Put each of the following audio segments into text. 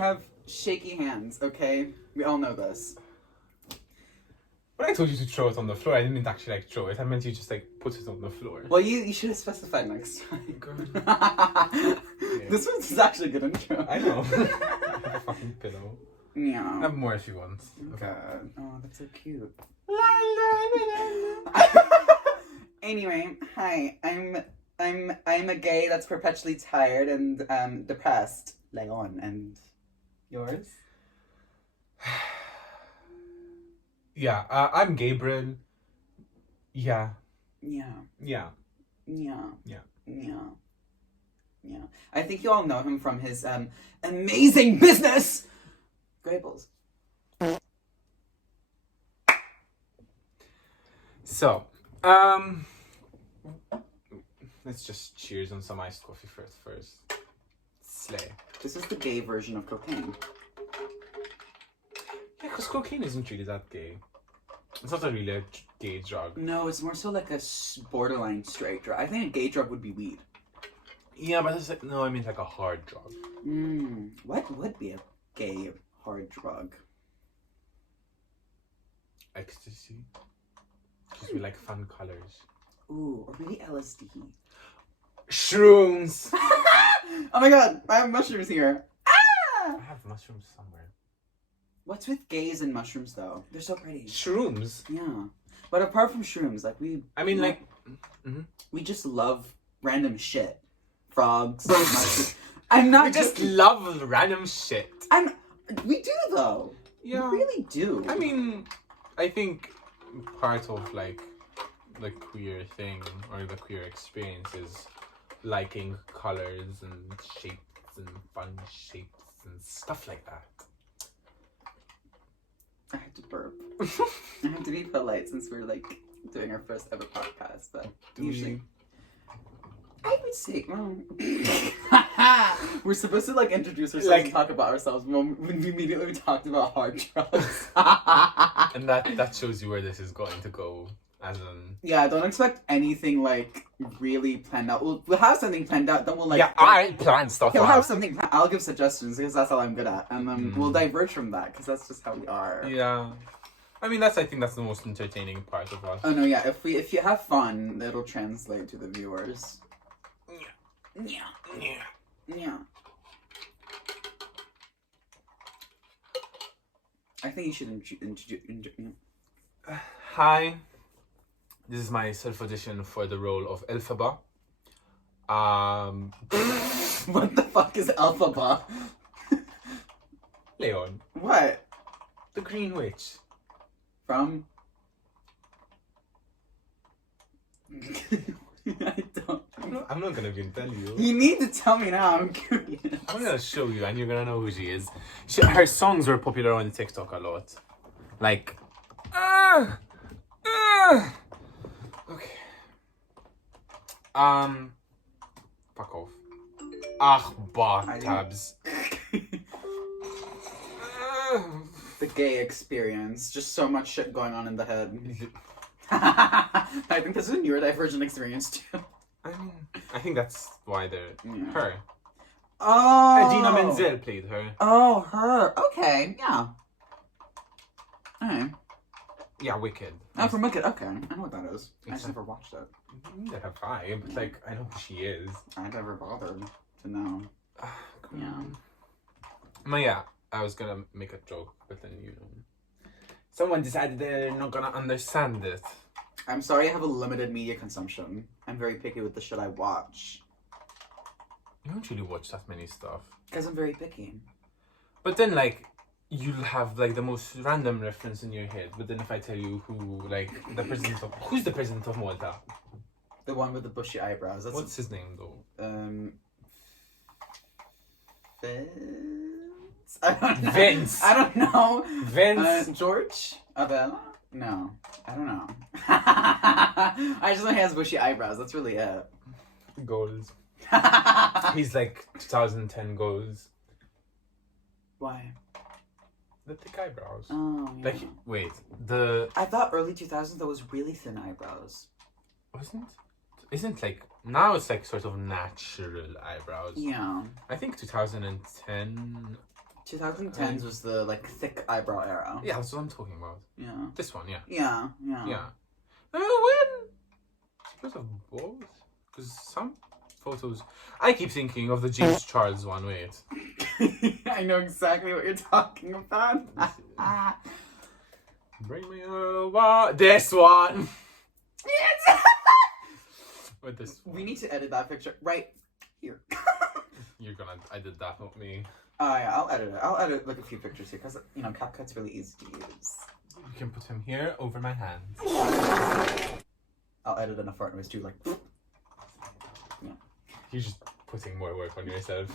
have shaky hands, okay? We all know this. When I told you to throw it on the floor, I didn't mean to actually like throw it. I meant you just like put it on the floor. Well, you should have specified next time. Yeah. This one's actually a good intro. I know. I have a fucking pillow. Yeah. I have more if you want. Okay. Oh, that's so cute. Anyway, hi. I'm a gay that's perpetually tired and depressed. Leon, and yours? Yeah, I'm Gabriel. Yeah. Yeah. Yeah. Yeah. Yeah. Yeah. Yeah. I think you all know him from his amazing business. Grables. So, let's just cheers on some iced coffee first. Slay. This is the gay version of cocaine. Yeah, because cocaine isn't really that gay. It's not really a gay drug. No, it's more so like a borderline straight drug. I think a gay drug would be weed. Yeah, but it's like, no, I mean like a hard drug. What would be a gay hard drug? Ecstasy. Because we like fun colors. Ooh, or maybe LSD. Shrooms! Oh my god, I have mushrooms here. Ah! I have mushrooms somewhere. What's with gays and mushrooms though? They're so pretty. Shrooms? Yeah. But apart from shrooms, like we just love random shit. Frogs, mushrooms. I'm not We just love random shit. We do though. Yeah. We really do. I mean, I think part of like the queer thing or the queer experience is liking colors and shapes and fun shapes and stuff like that. I have to burp. I have to be polite since we're like doing our first ever podcast, but usually I would say we're supposed to like introduce ourselves and talk about ourselves when we immediately talked about hard drugs. And that shows you where this is going to go. As in, yeah, don't expect anything like really planned out. We'll have something planned out, then we'll like. Yeah, I plan stuff. We'll have something. I'll give suggestions because that's all I'm good at, and then we'll diverge from that because that's just how we are. Yeah, I mean I think that's the most entertaining part of us. Oh no, yeah. If you have fun, it'll translate to the viewers. Yeah. I think you should introduce. Hi. This is my self-audition for the role of Elphaba. What the fuck is Elphaba? Leon. What? The Green Witch. From? I don't. I'm not gonna even tell you. You need to tell me now. I'm curious. I'm gonna show you, and you're gonna know who she is. Her songs were popular on TikTok a lot. Like, okay. Fuck off. Tabs. The gay experience. Just so much shit going on in the head. I think this is a neurodivergent experience too. I think that's why they're her. Oh. Idina Menzel played her. Oh, her. Okay, yeah. Alright. Yeah, Wicked. Oh, from Wicked. Okay, I know what that is. I just never watched it. Neither have I, but like I know who she is. I never bothered to know. Yeah. But yeah, I was gonna make a joke, but then someone decided they're not gonna understand it. I'm sorry I have a limited media consumption. I'm very picky with the shit I watch. You don't really watch that many stuff. Because I'm very picky. But then like, you'll have like the most random reference in your head, but then if I tell you who's the president of Malta? The one with the bushy eyebrows. What's his name though? Vince? I don't know. Vince. I don't know. Vince. George? Abella? No. I don't know. I just know he has bushy eyebrows. That's really it. Goals. He's like 2010 goals. Why? The thick eyebrows. Oh, yeah. Like, wait, I thought early 2000s there was really thin eyebrows. Isn't like, now it's like sort of natural eyebrows. Yeah. I think 2010... 2010s was the like thick eyebrow era. Yeah, that's what I'm talking about. Yeah. This one, yeah. Yeah. When? Because of both? Because some photos... I keep thinking of the James Charles one, wait. I know exactly what you're talking about. Bring me over. This one! Yes! With this one. We need to edit that picture right here. You're gonna... I did that, not me. Oh yeah, I'll edit it. I'll edit like a few pictures here because you know CapCut's really easy to use. You can put him here over my hands. I'll edit in a fart noise too, like. Yeah. You're just putting more work on yourself.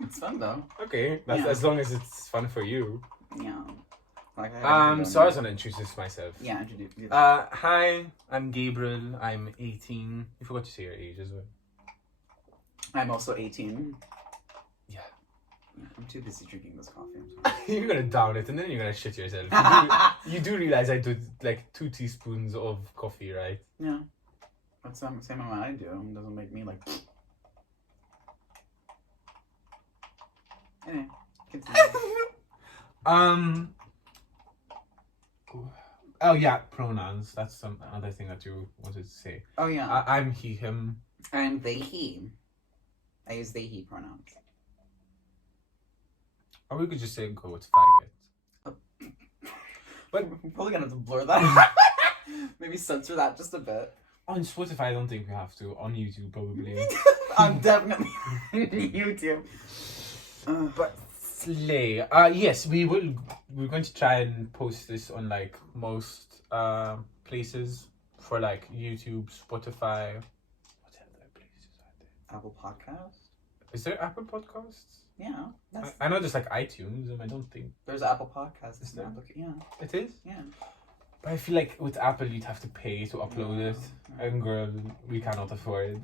It's fun though. Okay, that's Yeah. as long as it's fun for you. Yeah. Like So I was gonna introduce myself. Yeah, introduce. Do that. Hi, I'm Gabriel. I'm 18. You forgot to say your age as well. I'm also 18. Yeah. I'm too busy drinking this coffee. You're gonna down it and then you're gonna shit yourself. You do realize I do like 2 teaspoons of coffee, right? Yeah. That's the same amount I do. It doesn't make me like. Anyway, continue. Oh yeah, pronouns. That's some other thing that you wanted to say. Oh yeah. I'm he, him. I'm they, he. I use they, he pronouns. Or we could just say go with faggot. But we're probably gonna have to blur that. Maybe censor that just a bit. On Spotify, I don't think we have to. On YouTube, probably. I'm definitely on YouTube. But slay. Yes, we will. We're going to try and post this on like most places for like YouTube, Spotify. What other places are there? Apple Podcast. Is there Apple Podcasts? Yeah. I know there's like iTunes, and I don't think There's Apple Podcasts. Is there? Yeah. it is. Yeah. But I feel like with Apple, you'd have to pay to upload it, and girl, we cannot afford.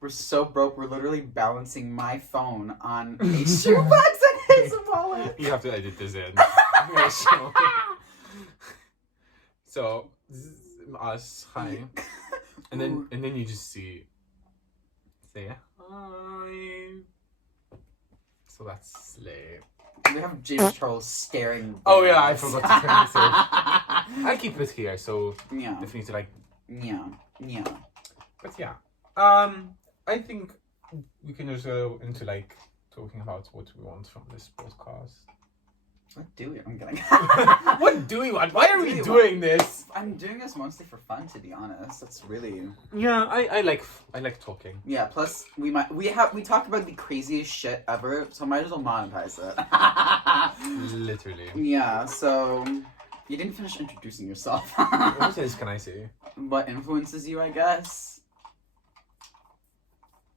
We're so broke. We're literally balancing my phone on a shoebox and his wallet. You have to edit this in. I'm gonna show. So this is us. Hi. And then you just say hi. So that's slay. We have James Charles staring. Oh at yeah, I us. forgot to turn this off. I keep it here, so Yeah. if you need to like. Yeah. But yeah, I think we can just go into like talking about what we want from this podcast. What do we? I'm kidding. What do we want? Why are we doing this? I'm doing this mostly for fun, to be honest. That's really. Yeah, I like talking. Yeah. Plus, we talk about the craziest shit ever, so might as well monetize it. Literally. Yeah. So, you didn't finish introducing yourself. What else can I say? What influences you, I guess.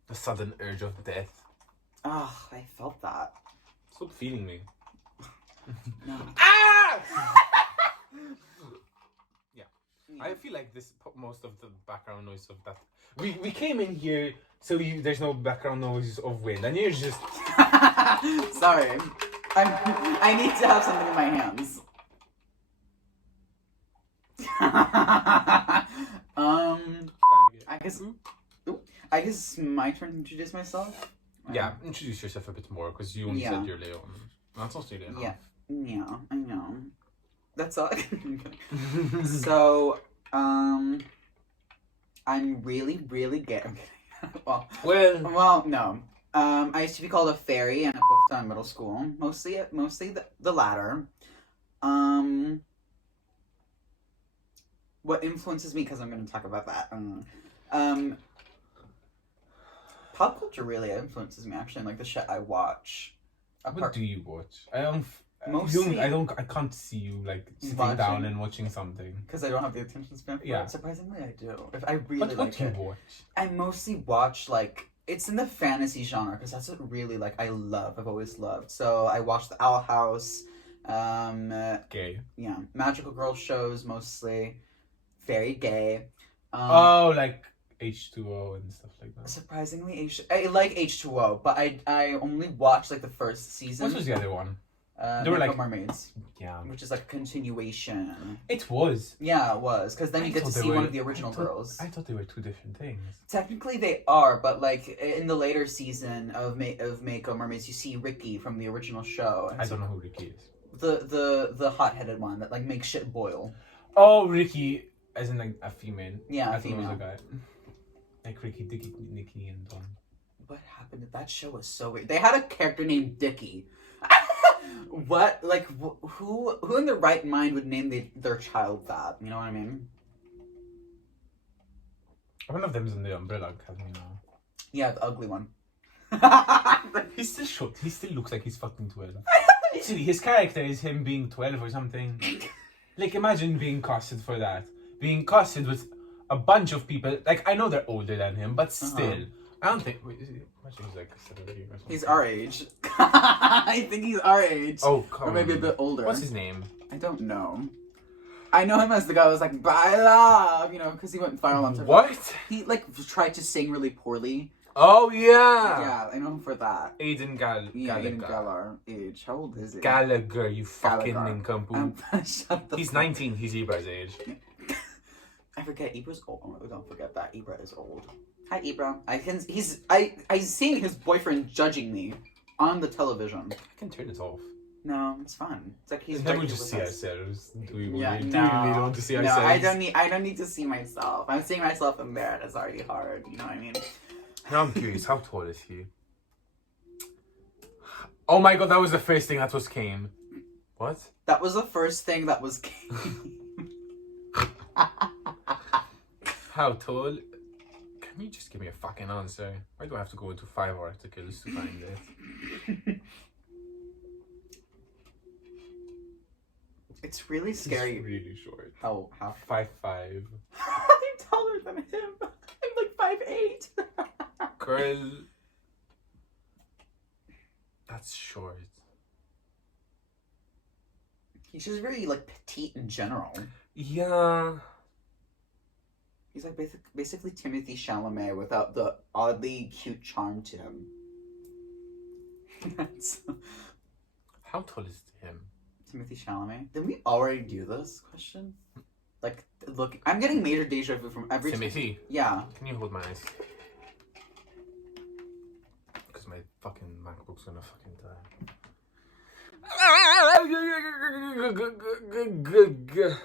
The sudden urge of death. Oh, I felt that. Stop feeling me. No. Ah! Yeah. I feel like this most of the background noise of that. We came in here so there's no background noise of wind, and you're just. Sorry. I need to have something in my hands. I guess it's my turn to introduce myself. Yeah, introduce yourself a bit more because you only said you're Leon. That's not really enough. Yeah, I know. That's all. So, I'm really gay. Well, no. I used to be called a fairy in Clifton Middle School. Mostly the latter. What influences me? Because I'm going to talk about that. Pop culture really influences me. Actually, like the shit I watch. What do you watch? I can't see you like sitting down and watching something. Because I don't have the attention span for it. Surprisingly, I do. If I really what like do it. You watch? I mostly watch like it's in the fantasy genre because that's what really like I love. I've always loved. So I watch the Owl House. Gay. Yeah, magical girl shows mostly. Very gay. Like H2O and stuff like that. Surprisingly, I like H2O, but I only watched like the first season. What was the other one? They were Makeup like Mermaids. Yeah. Which is like a continuation. It was. Yeah, it was. Because then you get to see one of the original girls. I thought they were two different things. Technically they are, but like in the later season of Makeup Mermaids, you see Ricky from the original show. I don't know who Ricky is. The hot-headed one that like makes shit boil. Oh, Ricky, as in like a female. Yeah, I thought it was a guy. Like Ricky, Dicky, Nicky, and Don. What happened? That show was so weird. They had a character named Dicky. What? Like, who in their right mind would name their child that? You know what I mean? One of them's in the Umbrella Academy now. Yeah, the ugly one. He's still short. He still looks like he's fucking 12. Literally, his character is him being 12 or something. Like, imagine being casted for that. Being casted with a bunch of people. Like, I know they're older than him, but still. I don't think... Wait, imagine he's like 17 or something. He's our age. I think he's our age. Oh, come on. Or maybe a bit older. What's his name? I don't know. I know him as the guy who was like, Baila! You know, because he went viral on TikTok. What? He, like, tried to sing really poorly. Oh, yeah! Yeah, I know him for that. Aiden Gallagher. Age. How old is he? Gallagher, you fucking nincompoop. Shut the He's fuck. 19. He's Ibra's age. I forget. Ibra's old. Oh, don't forget that. Ibra is old. Hi, Ibra. I'm seeing his boyfriend judging me on the television. I can turn it off. No, it's fun. It's like he's. Then we just see ourselves. Do we really need to see no, ourselves? I don't need to see myself. I'm seeing myself in there, and it's already hard. You know what I mean? Now I'm curious. How tall is he? Oh my god, that was the first thing that was came. What? That was the first thing that was came. How tall? Can you just give me a fucking answer? Why do I have to go into 5 articles to find it? It's really scary. He's really short. How? 5'5". I'm taller than him. I'm like 5'8". Girl. That's short. He's just very like petite in general. Yeah. He's like basically Timothy Chalamet without the oddly cute charm to him. How tall is him? Timothy Chalamet? Did we already do this question? Like, look, I'm getting major deja vu from every Timothy? Yeah. Can you hold my eyes? Because my fucking MacBook's gonna fucking die. Yeah.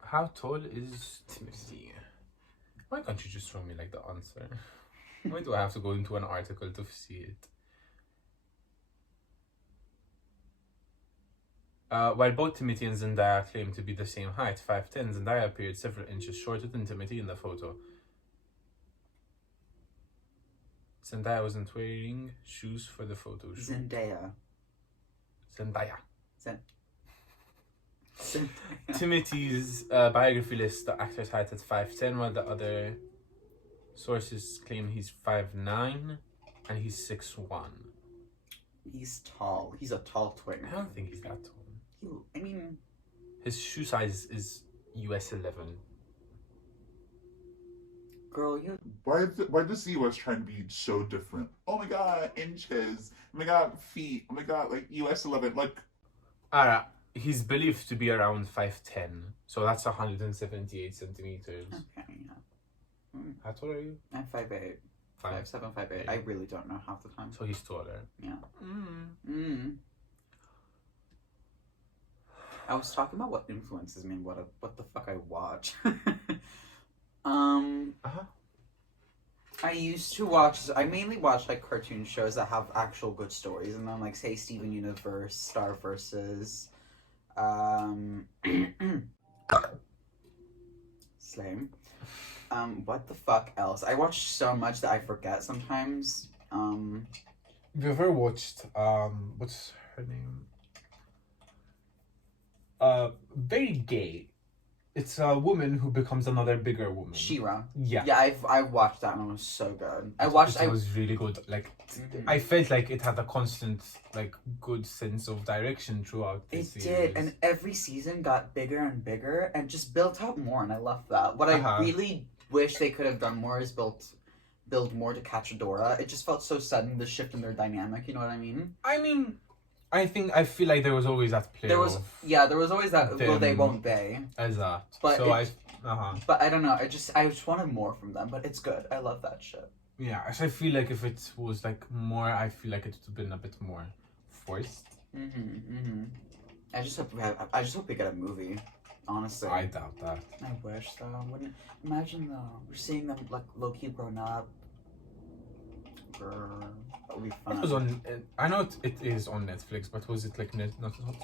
How tall is Timothy? Why can't you just show me like the answer? Why do I have to go into an article to see it? While both Timothy and Zendaya claim to be the same height, 5'10", Zendaya appeared several inches shorter than Timothy in the photo. Zendaya wasn't wearing shoes for the photo shoot. Zendaya. Timothy's biography lists the actor's height at 5'10", while the other sources claim he's 5'9", and he's 6'1". He's tall. He's a tall twin. I don't think he's that tall. I mean... His shoe size is US 11. Girl, you... Why does the US trying to be so different? Oh my god, inches. Oh my god, feet. Oh my god, like US 11. Like... He's believed to be around 5'10", so that's 178 centimeters. Okay, yeah. How tall are you? I'm 5'8". 5'7", 5'8". I really don't know half the time. So he's taller. Yeah. I was talking about what influences me and what the fuck I watch. I mainly watch like cartoon shows that have actual good stories, and then like say Steven Universe, Star Versus, Slame. What the fuck else? I watch so much that I forget sometimes. Have you ever watched what's her name? Very gay. It's a woman who becomes another bigger woman. She-Ra. Yeah. Yeah, I watched that and it was so good. It was really good. Like, I felt like it had a constant, like, good sense of direction throughout the series. It did, and every season got bigger and bigger and just built up more, and I love that. What I really wish they could have done more is built build more to catch Dora. It just felt so sudden, the shift in their dynamic. You know what I mean? I feel like there was always that play. There was always that. Will they? Won't they? Exact. But so But I don't know. I just wanted more from them. But it's good. I love that shit. Yeah, so I feel like if it was like more, I feel like it would have been a bit more forced. I just hope we get a movie. Honestly, I doubt that. I wish though. Wouldn't imagine though. We're seeing them like low key grown up. That would be fun. It was on. I know it is on Netflix, but was it like it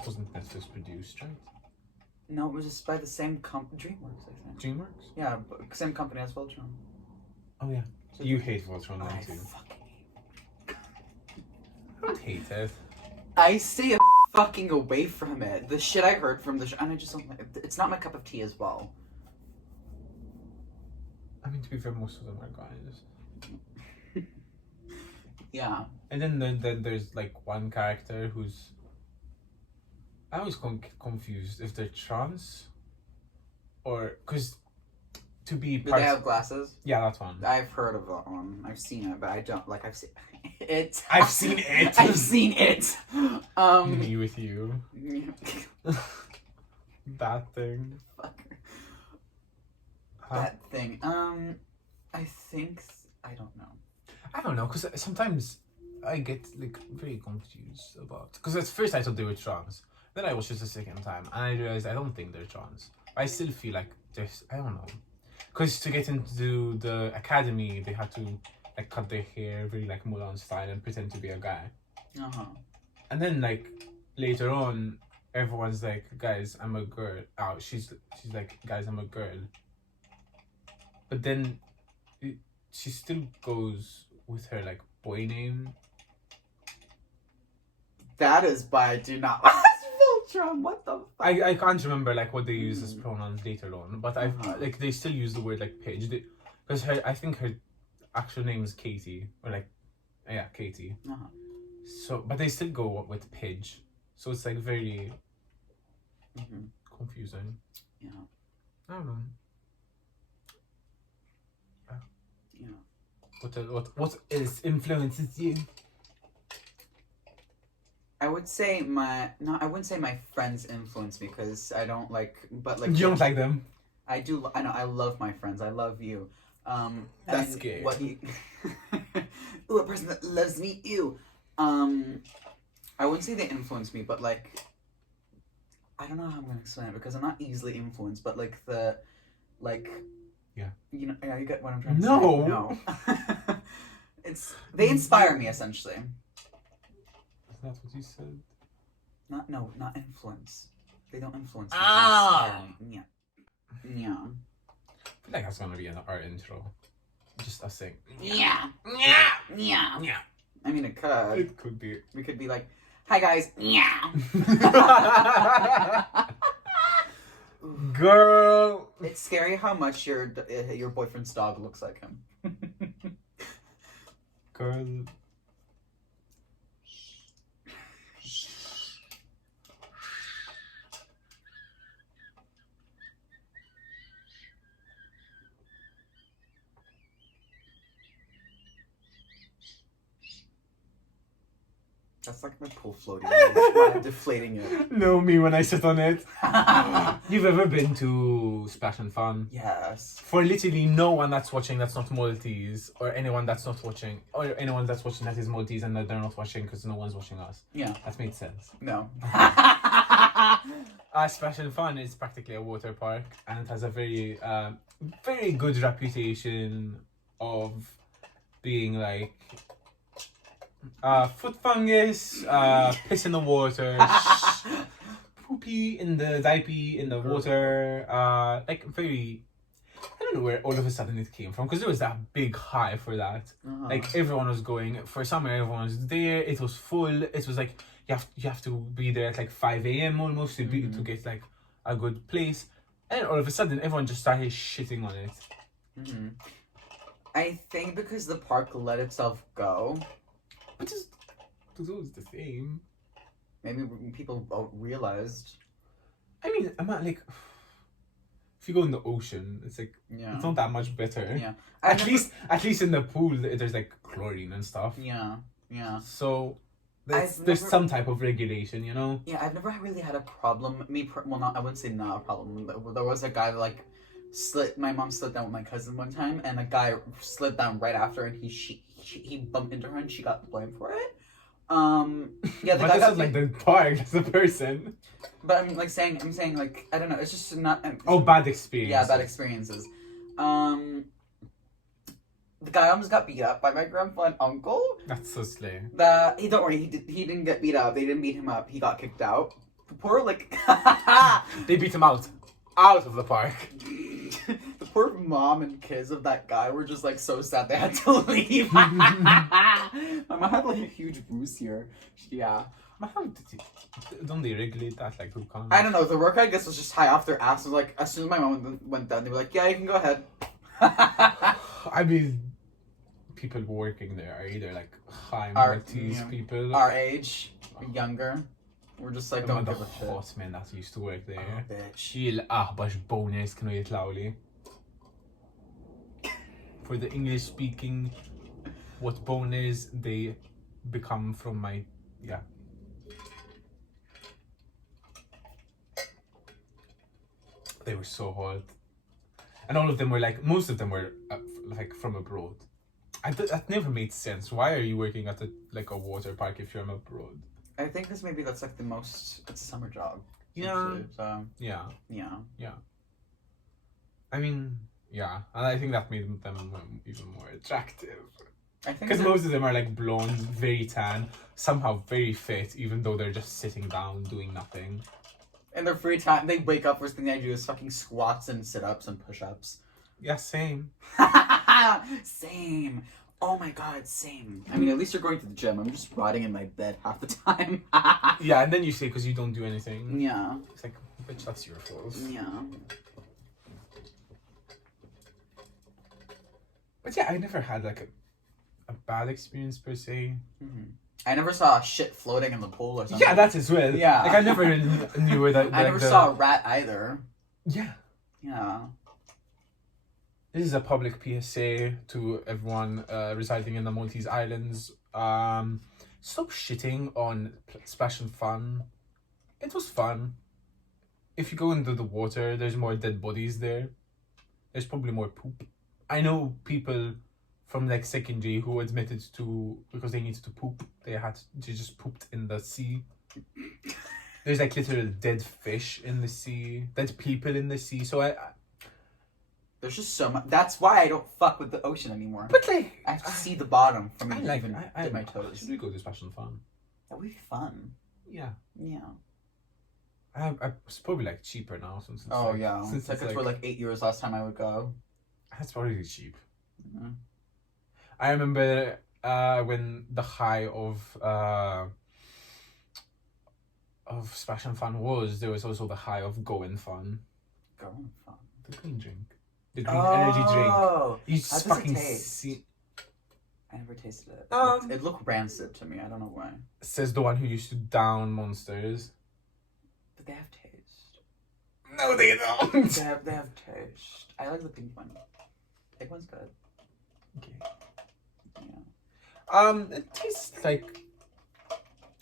wasn't Netflix produced, right? No, it was just by the same company, DreamWorks, I think. DreamWorks. Yeah, same company as Voltron. Oh yeah. So you hate Voltron, don't I you? fucking I don't hate it. I stay fucking away from it. The shit I heard from the show, and I just don't like it. It's not my cup of tea as well. I mean, to be fair, most of them are guys. Yeah. And then there's like one character who's. I always confused if they're trans, or because to be. Do they have glasses? Yeah, that one. I've heard of that one. I've seen it, but I don't like. I've seen it. I've seen it. I've seen it. Me with you. That thing. Fuck. That thing. I think I don't know. I don't know, because sometimes I get like very confused about. Because at first I thought they were trans, then I watched it the second time, and I realized I don't think they're trans. I still feel like there's I don't know, because to get into the academy they had to like cut their hair very like Mulan style and pretend to be a guy. And then like later on, everyone's like, guys, I'm a girl. Oh, she's like, guys, I'm a girl. But then she still goes with her like boy name. That is by do not. Voltron. What the fuck? I can't remember like what they use as pronouns later on, but I like they still use the word like Paige because I think her actual name is Katie or like yeah Katie. So but they still go with Paige, so it's like very confusing. Yeah. I don't know. Yeah. What else influences you? I would say I wouldn't say my friends influence me because I don't like, but like you don't like them. I do. I know. I love my friends. I love you. That's gay. Ooh, a person that loves me. Ew. I wouldn't say they influence me, but like, I don't know how I'm gonna explain it because I'm not easily influenced. But like yeah, you know, yeah, you get what I'm trying to say. No. They inspire me essentially. That's what you said. Not influence. They don't influence me. Ah. Yeah. Yeah. I feel like that's gonna be our intro. Just us saying. Yeah. I mean, it could. It could be. We could be like, "Hi guys." Yeah. Girl. It's scary how much your boyfriend's dog looks like him. Girl. That's like my pool floating. I'm deflating it. Know me when I sit on it. You've ever been to Splash and Fun? Yes. For literally no one that's watching that's not Maltese, or anyone that's not watching, or anyone that's watching that is Maltese and that they're not watching because no one's watching us. Yeah. That made sense. No. Splash and Fun is practically a water park, and it has a very, very good reputation of being like foot fungus, piss in the water, poopy in the diaper in the water, like very. I don't know where all of a sudden it came from because there was that big high for that. Like everyone was going for summer. Everyone was there. It was full. It was like you have to be there at like 5 a.m. almost to get like a good place. And all of a sudden everyone just started shitting on it. I think because the park let itself go. But it was always the same. Maybe people realized. I mean, I'm not like. if you go in the ocean, it's like it's not that much better. Yeah. At least in the pool, there's like chlorine and stuff. Yeah. Yeah. So there's some type of regulation, you know. Yeah, I've never really had a problem. I wouldn't say not a problem. There was a guy that like my mom slid down with my cousin one time, and a guy slid down right after, and he bumped into her, and she got blamed for it. Yeah, the but guy this got is like the park, that's the person. But I'm saying like I don't know. It's just not. Bad experience. Yeah, bad experiences. The guy almost got beat up by my grandpa and uncle. That's so slay. Don't worry, he didn't get beat up. They didn't beat him up. He got kicked out. The poor they beat him out of the park. The poor mom and kids of that guy were just like so sad they had to leave. My mom had like a huge bruise here. Yeah. Don't they regulate that? Like who can't? I don't know. The work I guess was just high off their asses. Like as soon as my mom went down, they were like, "Yeah, you can go ahead." I mean, people working there are either like high Maltese people, our age, younger. We're just like don't give a shit. Hot men that used to work there. Oh, bitch. Bax bonus kienu jitlaw li. For the English speaking, what bonus they become from my They were so hot, and all of them were like most of them were like from abroad. That never made sense. Why are you working at a water park if you're from abroad? I think that's like the most. It's a summer job. Yeah. So. Yeah. Yeah. Yeah. I mean, yeah, and I think that made them even more attractive. I think because most of them are like blonde, very tan, somehow very fit, even though they're just sitting down doing nothing. In their free time, they wake up, first thing they do is fucking squats and sit-ups and push-ups. Yeah, same. Same. Oh my god, same. I mean, at least you're going to the gym. I'm just rotting in my bed half the time. Yeah, and then you say because you don't do anything. Yeah. It's like, bitch, that's your fault. Yeah. But yeah, I never had like a bad experience per se. Mm-hmm. I never saw shit floating in the pool or something. Yeah, that as well. Yeah. Like I never knew where that. I never saw a rat either. Yeah. Yeah. This is a public PSA to everyone residing in the Maltese Islands. Stop shitting on Splash and Fun. It was fun. If you go into the water, there's more dead bodies there. There's probably more poop. I know people from like secondary who admitted to, because they needed to poop, they just pooped in the sea. There's like literal dead fish in the sea, dead people in the sea. So there's just so much. That's why I don't fuck with the ocean anymore. But like, I have to see the bottom for me to like, even dip my toes. Should we go to Splash and Fun? That would be fun. Yeah. Yeah. It's probably like cheaper now since. Since tickets were like €8 last time I would go. That's probably cheap. Mm-hmm. I remember when the high of Splash and Fun was, there was also the high of Going Fun. Going Fun. The green drink. The green energy drink. You just fucking see. I never tasted it. It looked rancid to me. I don't know why. Says the one who used to down Monsters. But they have taste. No, they don't. They have taste. I like the pink one. Pink one's good. Okay. Yeah. It tastes like,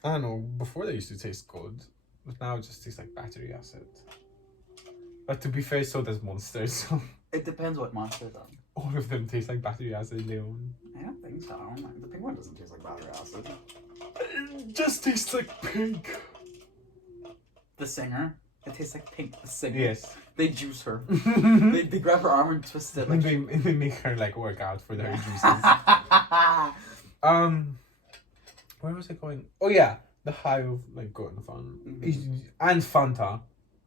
I don't know, before they used to taste good, but now it just tastes like battery acid. But to be fair, so does Monsters. So it depends what Monster though. All of them taste like battery acid, Leon. I don't think so. The pink one doesn't taste like battery acid. It just tastes like pink. The singer? It tastes like Pink, the singer. Yes. They juice her. they grab her arm and twist it. Like... they make her like work out for her juices. Where was I going? Oh yeah, the high of like Going Fun. Mm-hmm. And Fanta.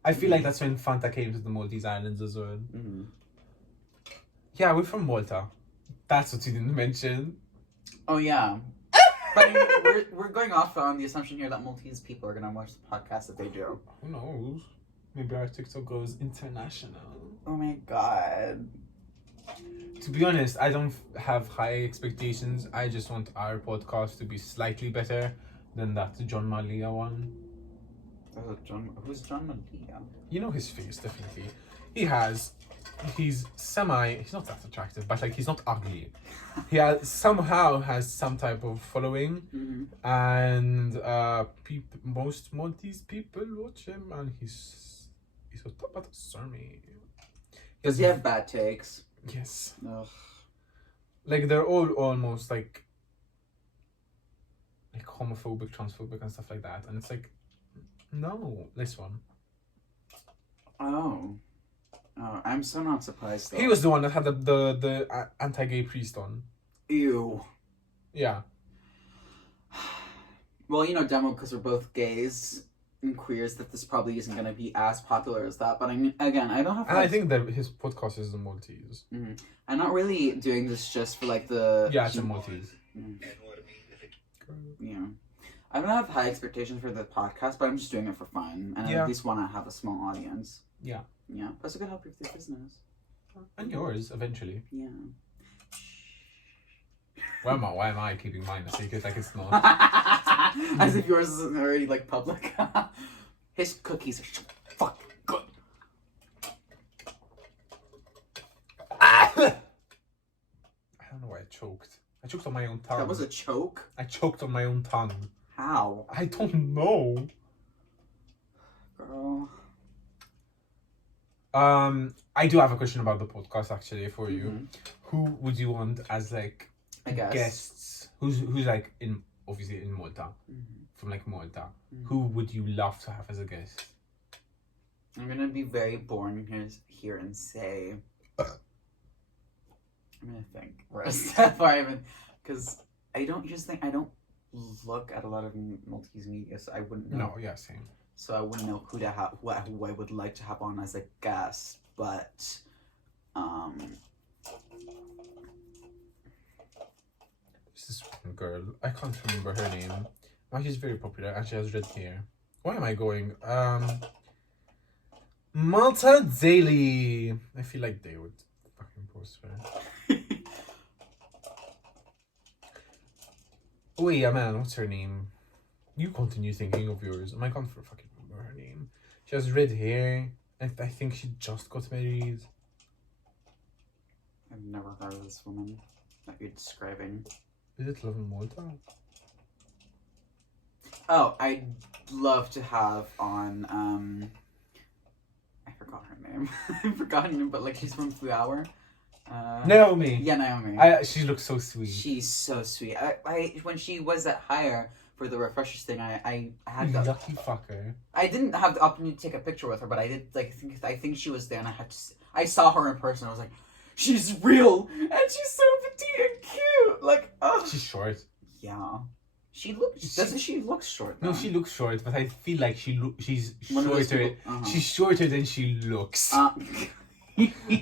I feel like that's when Fanta came to the Maltese Islands as well. Mm-hmm. Yeah, we're from Malta. That's what you didn't mention. Oh yeah. But I mean, we're going off on the assumption here that Maltese people are gonna watch the podcast if they do. Who knows? Maybe our TikTok goes international. Oh my god. To be honest, I don't have high expectations. I just want our podcast to be slightly better than that John Malia one. Who's John Malia? You know his face, definitely. He's not that attractive, but like he's not ugly. He somehow has some type of following, and most Maltese people watch him, and he's a top of the army. Does he have bad takes? Yes. Ugh. Like they're all almost like homophobic, transphobic, and stuff like that, and it's like, no, this one. Oh, I'm so not surprised though. He was the one that had the anti-gay priest on. Ew. Yeah. Well, demo because we're both gays and queers, that this probably isn't going to be as popular as that. But I mean, again, I don't have. And I think that his podcast is in Maltese. Mm-hmm. I'm not really doing this just for like the. Yeah, it's in Maltese. Mm-hmm. Yeah. I don't have high expectations for the podcast, but I'm just doing it for fun, and I at least want to have a small audience. Yeah. Yeah. Plus, it could help you with your business. And yours eventually. Yeah. Why am I keeping mine a secret like it's not? As if yours isn't already like public. His cookies are so fucking good. I don't know why I choked. I choked on my own tongue. That was a choke? I choked on my own tongue. How? I don't know. Girl. I do have a question about the podcast actually for you. Who would you want as like guests? Who's like obviously in Malta, from like Malta. Who would you love to have as a guest? I'm gonna be very boring here and say. I'm gonna think first before I even, because I don't look at a lot of Maltese media, so I wouldn't know. No, yeah, same. So I wouldn't know who I would like to have on as a guest, but There's this one girl, I can't remember her name. Well, she's very popular and she has red hair. Where am I going? Malta Daily. I feel like they would fucking post her. Oh yeah, man, what's her name? You continue thinking of yours. I can't fucking remember her name. She has red hair. I think she just got married. I've never heard of this woman that you're describing. Is it Love in Malta? Oh, I'd love to have on, I forgot her name. I've forgotten her, but like she's from Flu Hour. Naomi. Yeah, Naomi. She looks so sweet. She's so sweet. I when she was at Hire for the refreshers thing, I had the lucky fucker. I didn't have the opportunity to take a picture with her, but I did. Like, I think she was there, and I saw her in person. I was like, she's real, and she's so petite and cute. Like, oh, she's short. Yeah, doesn't she look short? Though? No, she looks short, but I feel like she's shorter. She's shorter than she looks.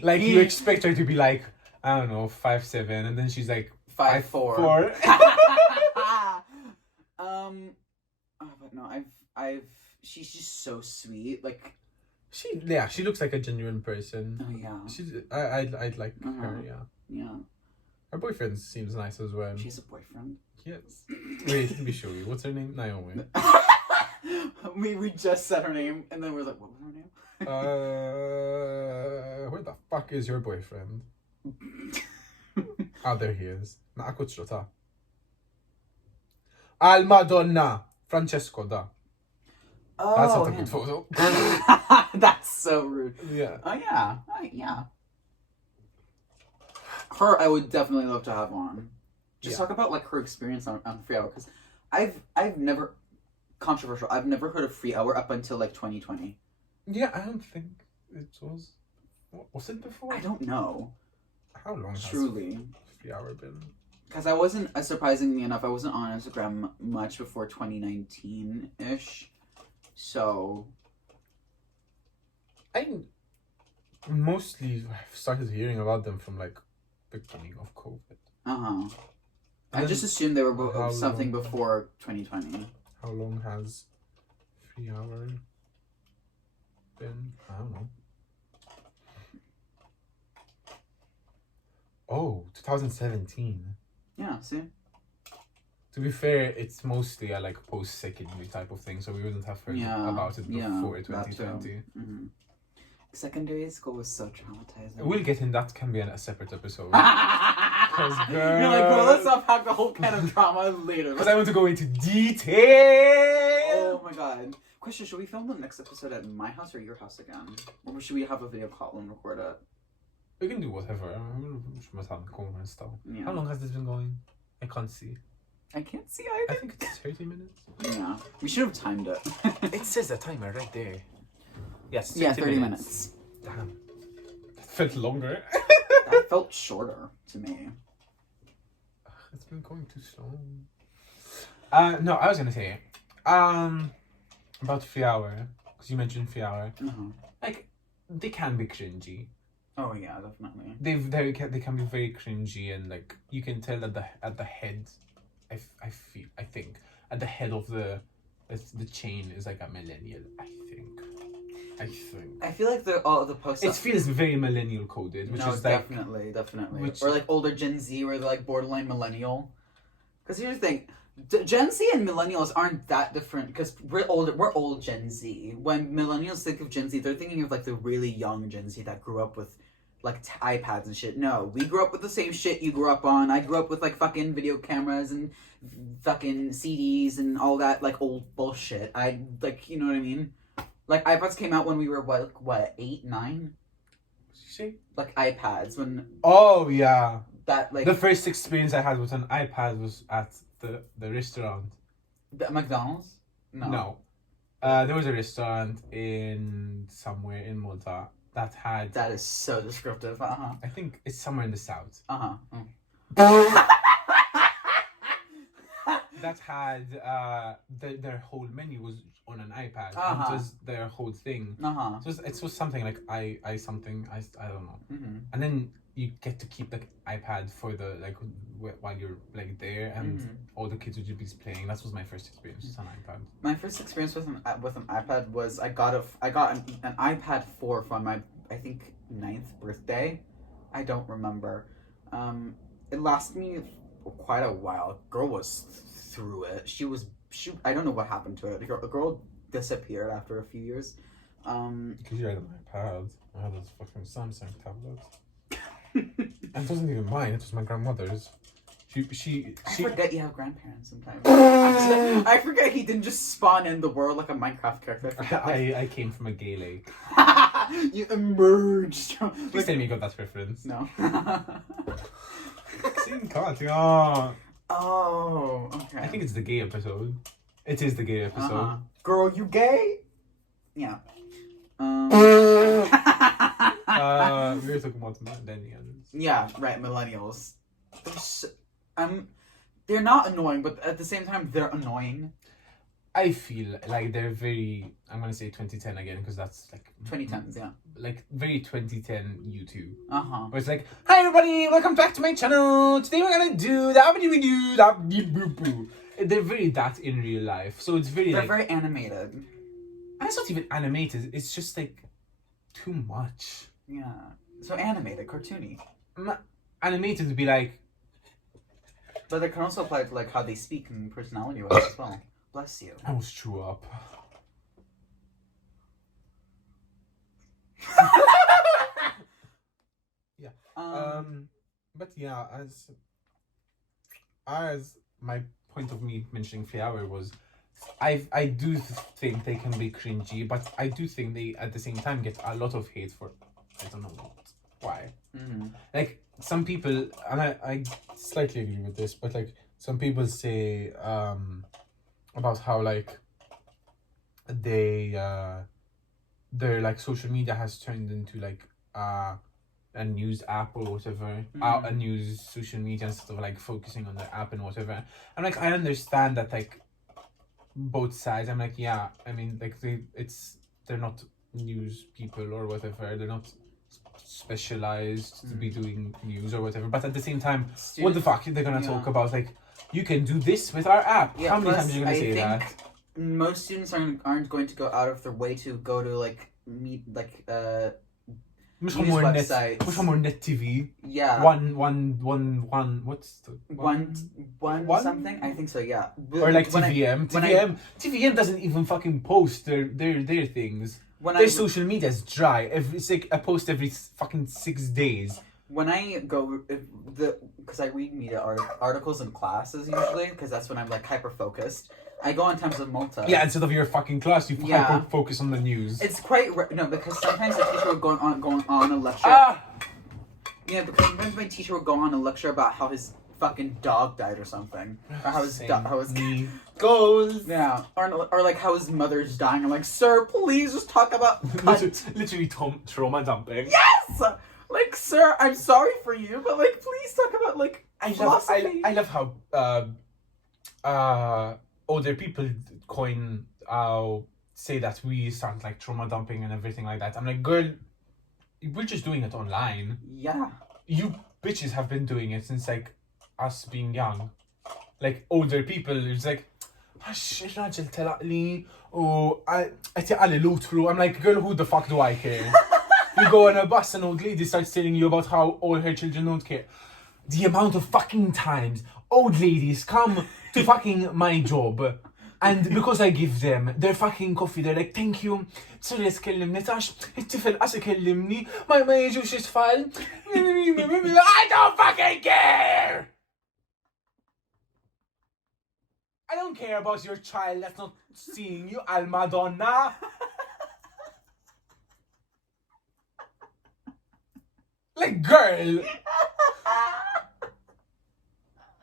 Like you expect her to be like, I don't know, 5'7", and then she's like 5'4". But no, she's just so sweet. Like, she looks like a genuine person. Oh yeah. I'd like her. Yeah. Yeah. Her boyfriend seems nice as well. She has a boyfriend. Yes. Wait, let me show you. What's her name? Naomi. we just said her name, and then we were like, what was her name? Where the fuck is your boyfriend? Oh, there he is. Naqakuċrota. Al Madonna. Francesco, da. Oh, that's not a good photo. That's so rude. Yeah. Oh, yeah. Yeah. Her, I would definitely love to have on. Just talk about like her experience on Free Hour, because I've never, controversial, I've never heard of Free Hour up until like 2020. Yeah, I don't think it was. What was it before? I don't know. How long has Free Hour been? Because I wasn't, surprisingly enough, I wasn't on Instagram much before 2019-ish. So I mostly started hearing about them from like beginning of COVID. I just assumed they were something before 2020. How long has Free Hour been? I don't know. Oh, 2017. Yeah, see? To be fair, it's mostly a like post-secondary type of thing, so we wouldn't have heard about it before 2020. Secondary school was so traumatizing. We'll get in. That can be a separate episode. You're like, bro, let's unpack the whole kind of trauma later. Because I want to go into detail. Oh my god. Question, should we film the next episode at my house or your house again? Or should we have a video call and record it? We can do whatever. Yeah. How long has this been going? I can't see. I can't see either. I think it's 30 minutes. Yeah. We should have timed it. It says a timer right there. Yes, 30 minutes. Damn. That felt longer. That felt shorter to me. It's been going too slow. No, I was gonna say, about 3 hour, because you mentioned 3 hour. Like, they can be cringy. Oh yeah, definitely. They can be very cringy, and like you can tell at the head, I think at the head of the chain is like a millennial. I feel like all the posts. It feels very millennial coded, which is like definitely. Or like older Gen Z, or like borderline millennial. Because here's the thing, Gen Z and millennials aren't that different. Because we're old Gen Z. When millennials think of Gen Z, they're thinking of like the really young Gen Z that grew up with like iPads and shit. No, we grew up with the same shit you grew up on. I grew up with like fucking video cameras and fucking CDs and all that like old bullshit. I like, you know what I mean? Like iPads came out when we were what 8, 9? What did you say? Like iPads when. Oh yeah. That like the first experience I had with an iPad was at the restaurant. The McDonald's? No. There was a restaurant somewhere in Malta that had. That is so descriptive. I think it's somewhere in the south. That had their whole menu was on an iPad. It was their whole thing. It was something like I don't know. And then you get to keep the iPad for the like while you're like there, and all the kids would just be playing. That was my first experience with an iPad. My first experience with an iPad was I got an iPad 4 for my I think 9th birthday. I don't remember. It lasted me quite a while. Girl was through it. She I don't know what happened to it. The girl disappeared after a few years. Because you had an iPad. I had this fucking Samsung tablet. And it wasn't even mine. It was my grandmother's. She I forget you have grandparents sometimes. I forget he didn't just spawn in the world like a Minecraft character. I came from a gay lake. You emerged. Please tell me you got that reference. No. Oh, okay. I think it's the gay episode. It is the gay episode. Girl, you gay? Yeah. We were talking about millennials. Yeah, right, millennials. They're not annoying, but at the same time, they're annoying. I feel like they're very, I'm going to say 2010 again, because that's like... 2010s, yeah. Like, very 2010 YouTube. Where it's like, hi everybody, welcome back to my channel. Today we're going to do that. They're very that in real life. So it's very They're very animated. And it's not even animated. It's just like, too much. Yeah. So animated, cartoony. Animated would be like... But they can also apply to like how they speak and personality-wise as well. Bless you. I almost threw up. Yeah. But yeah, as my point of me mentioning 3 hour was, I do think they can be cringy, but I do think they at the same time get a lot of hate for, I don't know why. Like some people, and I slightly agree with this, but like some people say about how like their like social media has turned into like a news app or whatever, a news social media instead of like focusing on the app and whatever. I'm like, I understand that like both sides. I'm like, yeah, I mean like they're not news people or whatever. They're not specialized to be doing news or whatever. But at the same time, what the fuck? They're gonna talk about like, you can do this with our app. Yeah, how many times are you gonna say that? Most students aren't going to go out of their way to go to like meet like Much news more websites. Much more net TV. Yeah. One. What's the one something? I think so. Yeah. Or like TVM. TVM doesn't even fucking post their things. Their social media is dry. It's like a post every fucking 6 days. When I go, because I read media articles in classes usually, because that's when I'm like hyper focused. I go on Times of Malta. Yeah, instead of your fucking class, you hyper focus on the news. It's quite no, because sometimes the teacher would go on a lecture. Yeah, because sometimes my teacher would go on a lecture about how his fucking dog died or something, or how his goes. Yeah, or like how his mother's dying. I'm like, sir, please just talk about literally trauma dumping. Yes. Like, sir, I'm sorry for you, but like, please talk about like philosophy. I love how older people say that we start like trauma dumping and everything like that. I'm like, girl, we're just doing it online. Yeah. You bitches have been doing it since like us being young. Like older people, it's like, الراجل طلع لي قال لي I'm like, girl, who the fuck do I care? You go on a bus and old lady starts telling you about how all her children don't care. The amount of fucking times old ladies come to fucking my job and because I give them their fucking coffee, they're like, thank you. Sorry تكلمني tax الطفل قاس يكلمني ما يجوش يتفال. I don't fucking care. I don't care about your child that's not seeing you, Almadonna. Like, girl.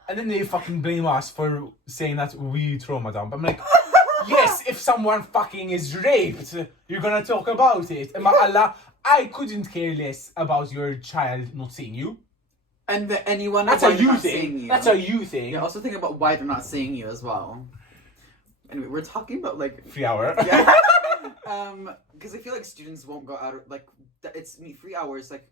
And then they fucking blame us for saying that we trauma dump. I'm like, yes, if someone fucking is raped, you're gonna talk about it. And Allah, I couldn't care less about your child not seeing you. And anyone that's why a you thing. That's a you thing. Yeah, also think about why they're not seeing you as well. Anyway, we're talking about like 3 hour. Yeah. Because I feel like students won't go out like it's 3 hours. Like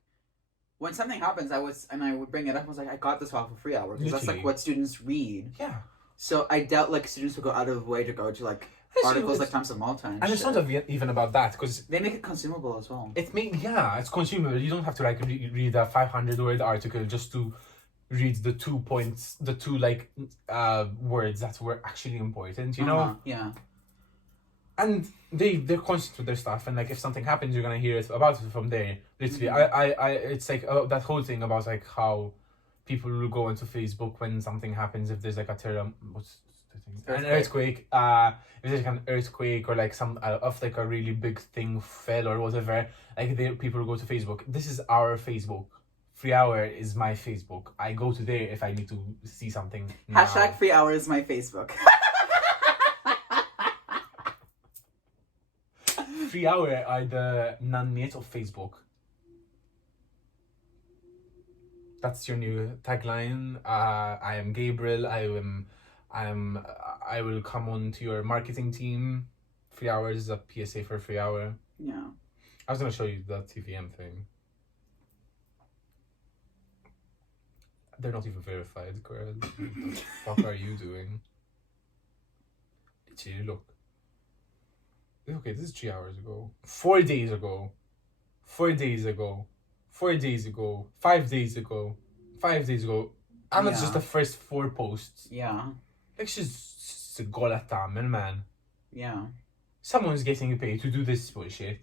when something happens, I would bring it up. I was like, I got this off of 3 hours because that's like what students read. Yeah. So I doubt like students would go out of the way to go to like articles like Times of Malta and it's not even about that because they make it consumable as well. It's consumable. You don't have to like read a 500-word article just to read the 2 points, the 2 like words that were actually important. You know? Yeah. And they're constant with their stuff, and like if something happens, you're gonna hear about it from there. Literally, it's like that whole thing about like how people will go into Facebook when something happens. If there's like a an earthquake, if there's like an earthquake or like some of like a really big thing fell or whatever, like people will go to Facebook. This is our Facebook. 3 hour is my Facebook. I go to there if I need to see something. Hashtag 3 hour is my Facebook. 3 hour are the non-mate of Facebook. That's your new tagline. I am Gabriel. I will come on to your marketing team. 3 hours is a PSA for 3 hour. Yeah. I was gonna show you the TVM thing. They're not even verified, girl. What the fuck are you doing? Literally, look. Okay, this is 3 hours ago. 4 days ago. 4 days ago. 4 days ago. 5 days ago. 5 days ago. And it's just the first 4 posts. Yeah. Like she's a goal at tamil, man. Yeah. Someone's getting paid to do this bullshit.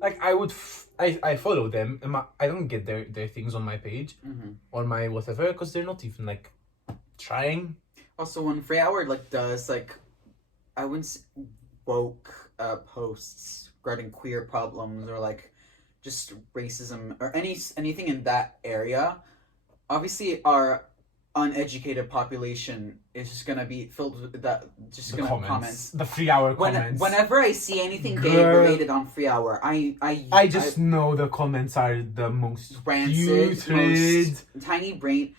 Like I follow them. And I don't get their things on my page or my whatever because they're not even like trying. Also, when 3 hour like does like, I wouldn't woke posts regarding queer problems or like just racism or anything in that area, obviously our uneducated population is just gonna be filled with that. Just gonna comments. The 3 hour comments. Whenever I see anything gay related on 3 hour, I just know the comments are the most rancid, most tiny brain.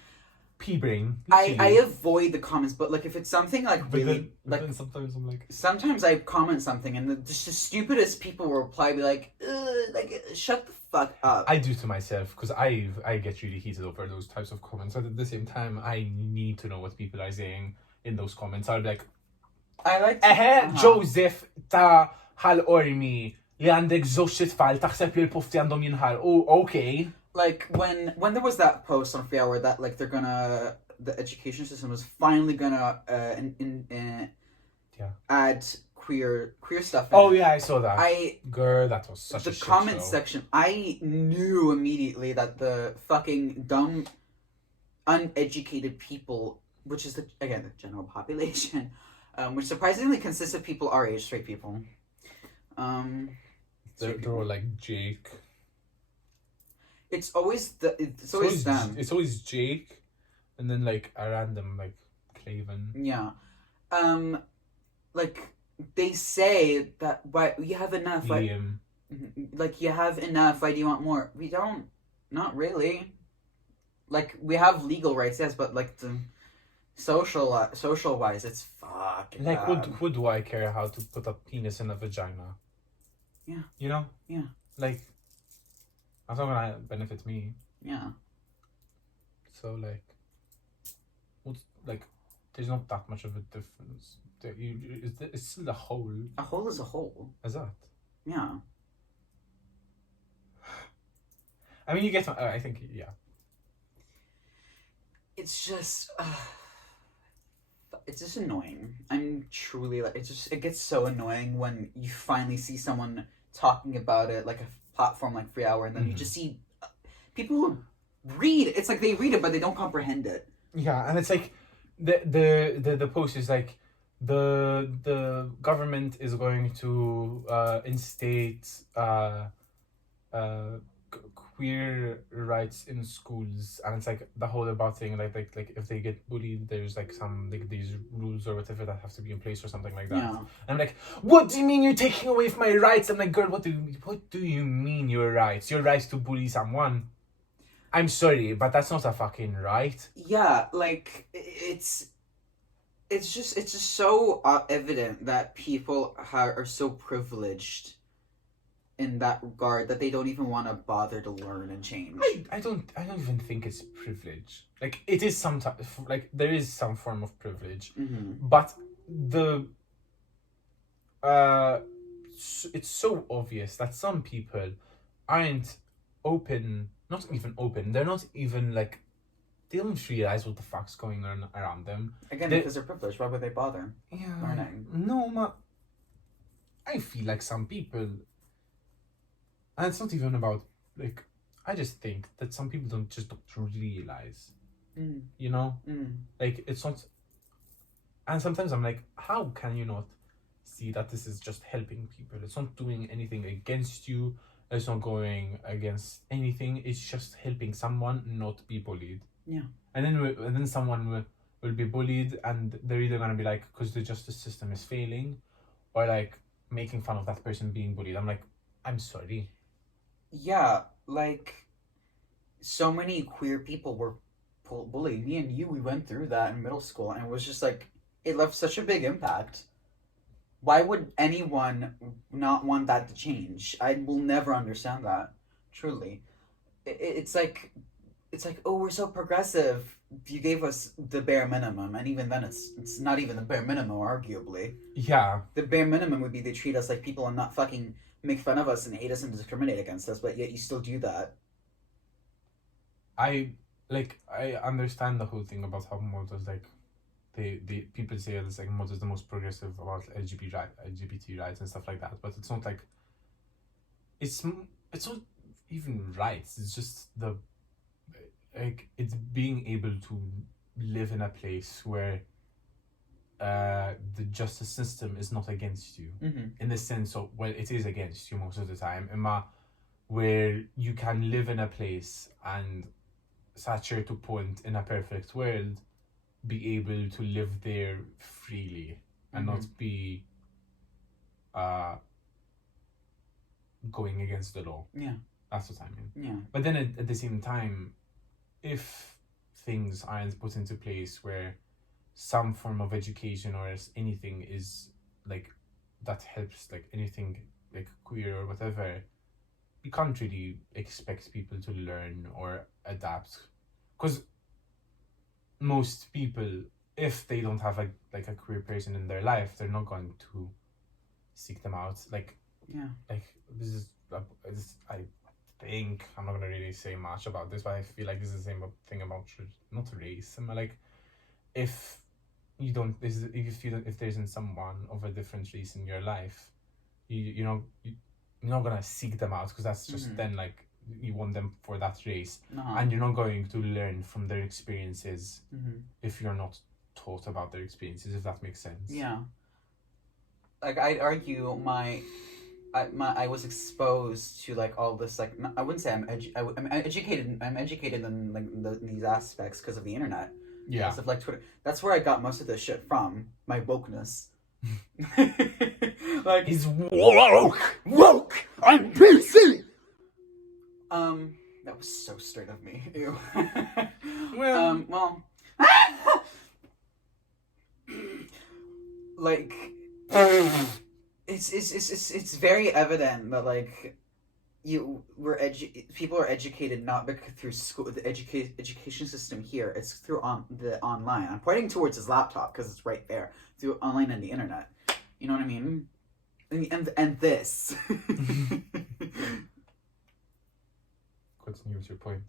Pea brain. I avoid the comments, but like if it's something like really but then sometimes I'm like. Sometimes I comment something and the stupidest people will reply, be like shut the fuck up. I do to myself because I get really heated over those types of comments, but at the same time I need to know what people are saying in those comments. I'll be like, I like Joseph ta ħal ormi li għandek żewġ tfal taħseb li l-pufti għandhom jinħal. Oh, okay. Like when there was that post on 3 hour that like the education system was finally gonna add queer stuff. Oh yeah, I saw that. Girl, that was such a the shit comment show. section. I knew immediately that the fucking dumb, uneducated people, which is the general population, which surprisingly consists of people our age, straight people. They're all like Jake. It's always always them. It's always Jake, and then like a random like Craven. Yeah, like they say that why you have enough. Liam. Like you have enough. Why do you want more? We don't. Not really. Like we have legal rights, yes, but like the social wise, it's fucking like bad. who do I care how to put a penis in a vagina? Yeah. You know? Yeah. Like that's not gonna benefit me. Yeah. So like what's like there's not that much of a difference. It's still a hole. A hole is a hole. Is that? Yeah. I mean, you get. I think, yeah. It's just annoying. I'm truly like it gets so annoying when you finally see someone talking about it like a platform like Free Hour, and then you just see people who read. It's like they read it but they don't comprehend it. Yeah, and it's like the post is like the government is going to instate queer rights in schools, and it's like the whole about thing like if they get bullied, there's like some like these rules or whatever that have to be in place or something like that. Yeah. And I'm like, what do you mean you're taking away from my rights? I'm like, girl, what do you mean your rights? Your rights to bully someone? I'm sorry, but that's not a fucking right. Yeah, like it's just so evident that people are so privileged in that regard that they don't even want to bother to learn and change. I don't even think it's privilege. Like it is sometimes like there is some form of privilege, but it's so obvious that some people aren't open. Not even open. They're not even like they don't realize what the fuck's going on around them. Again, because they're privileged. Why would they bother learning? No, I feel like some people. And it's not even about, like, I just think that some people don't realize, you know? Like, it's not, and sometimes I'm like, how can you not see that this is just helping people? It's not doing anything against you, it's not going against anything, it's just helping someone not be bullied. Yeah. And then someone will be bullied, and they're either going to be like, because the justice system is failing, or like, making fun of that person being bullied. I'm like, I'm sorry. Yeah, like so many queer people were bullied. Me and you, we went through that in middle school, and it was just like it left such a big impact. Why would anyone not want that to change? I will never understand that. Truly, it's like oh, we're so progressive. You gave us the bare minimum, and even then, it's not even the bare minimum, arguably. Yeah. The bare minimum would be they treat us like people and not fucking make fun of us and hate us and discriminate against us, but yet you still do that. I understand the whole thing about how Malta's like the people say it's like Malta's the most progressive about LGBT rights and stuff like that, but it's not like it's not even rights. It's just the like it's being able to live in a place where the justice system is not against you, in the sense of, well, it is against you most of the time, where you can live in a place and sature to point in a perfect world be able to live there freely and not be going against the law. Yeah, that's what I mean. Yeah, but then at the same time, if things aren't put into place where some form of education or anything is like that helps, like anything like queer or whatever, you can't really expect people to learn or adapt, because most people, if they don't have a queer person in their life, they're not going to seek them out. Like this is I think I'm not gonna really say much about this, but I feel like this is the same thing about not race. Like if you don't. If there isn't someone of a different race in your life, you're not gonna seek them out because that's just then like you want them for that race, and you're not going to learn from their experiences if you're not taught about their experiences. If that makes sense. Yeah. Like I'd argue I was exposed to like all this like I wouldn't say I'm educated. I'm educated in like these aspects because of the internet. Yeah. Because of like Twitter. That's where I got most of this shit from. My wokeness. Like he's woke. I'm PC. That was so straight of me. Ew. Well. Like it's very evident that like people are educated not because through school, the education system here. It's through the online. I'm pointing towards his laptop because it's right there through online and the internet. You know what I mean? And this. Continue with your point.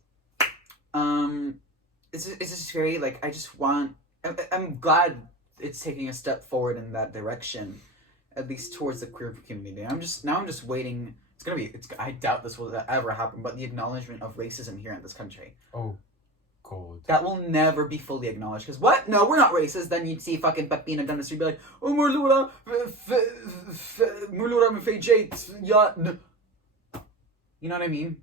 It's just very like I just want. I'm glad it's taking a step forward in that direction, at least towards the queer community. I'm just waiting. I doubt this will ever happen, but the acknowledgement of racism here in this country. Oh, God. That will never be fully acknowledged. Because what? No, we're not racist. Then you'd see fucking Pepina down the street be like, oh, Murlura me fej yeah. You know what I mean?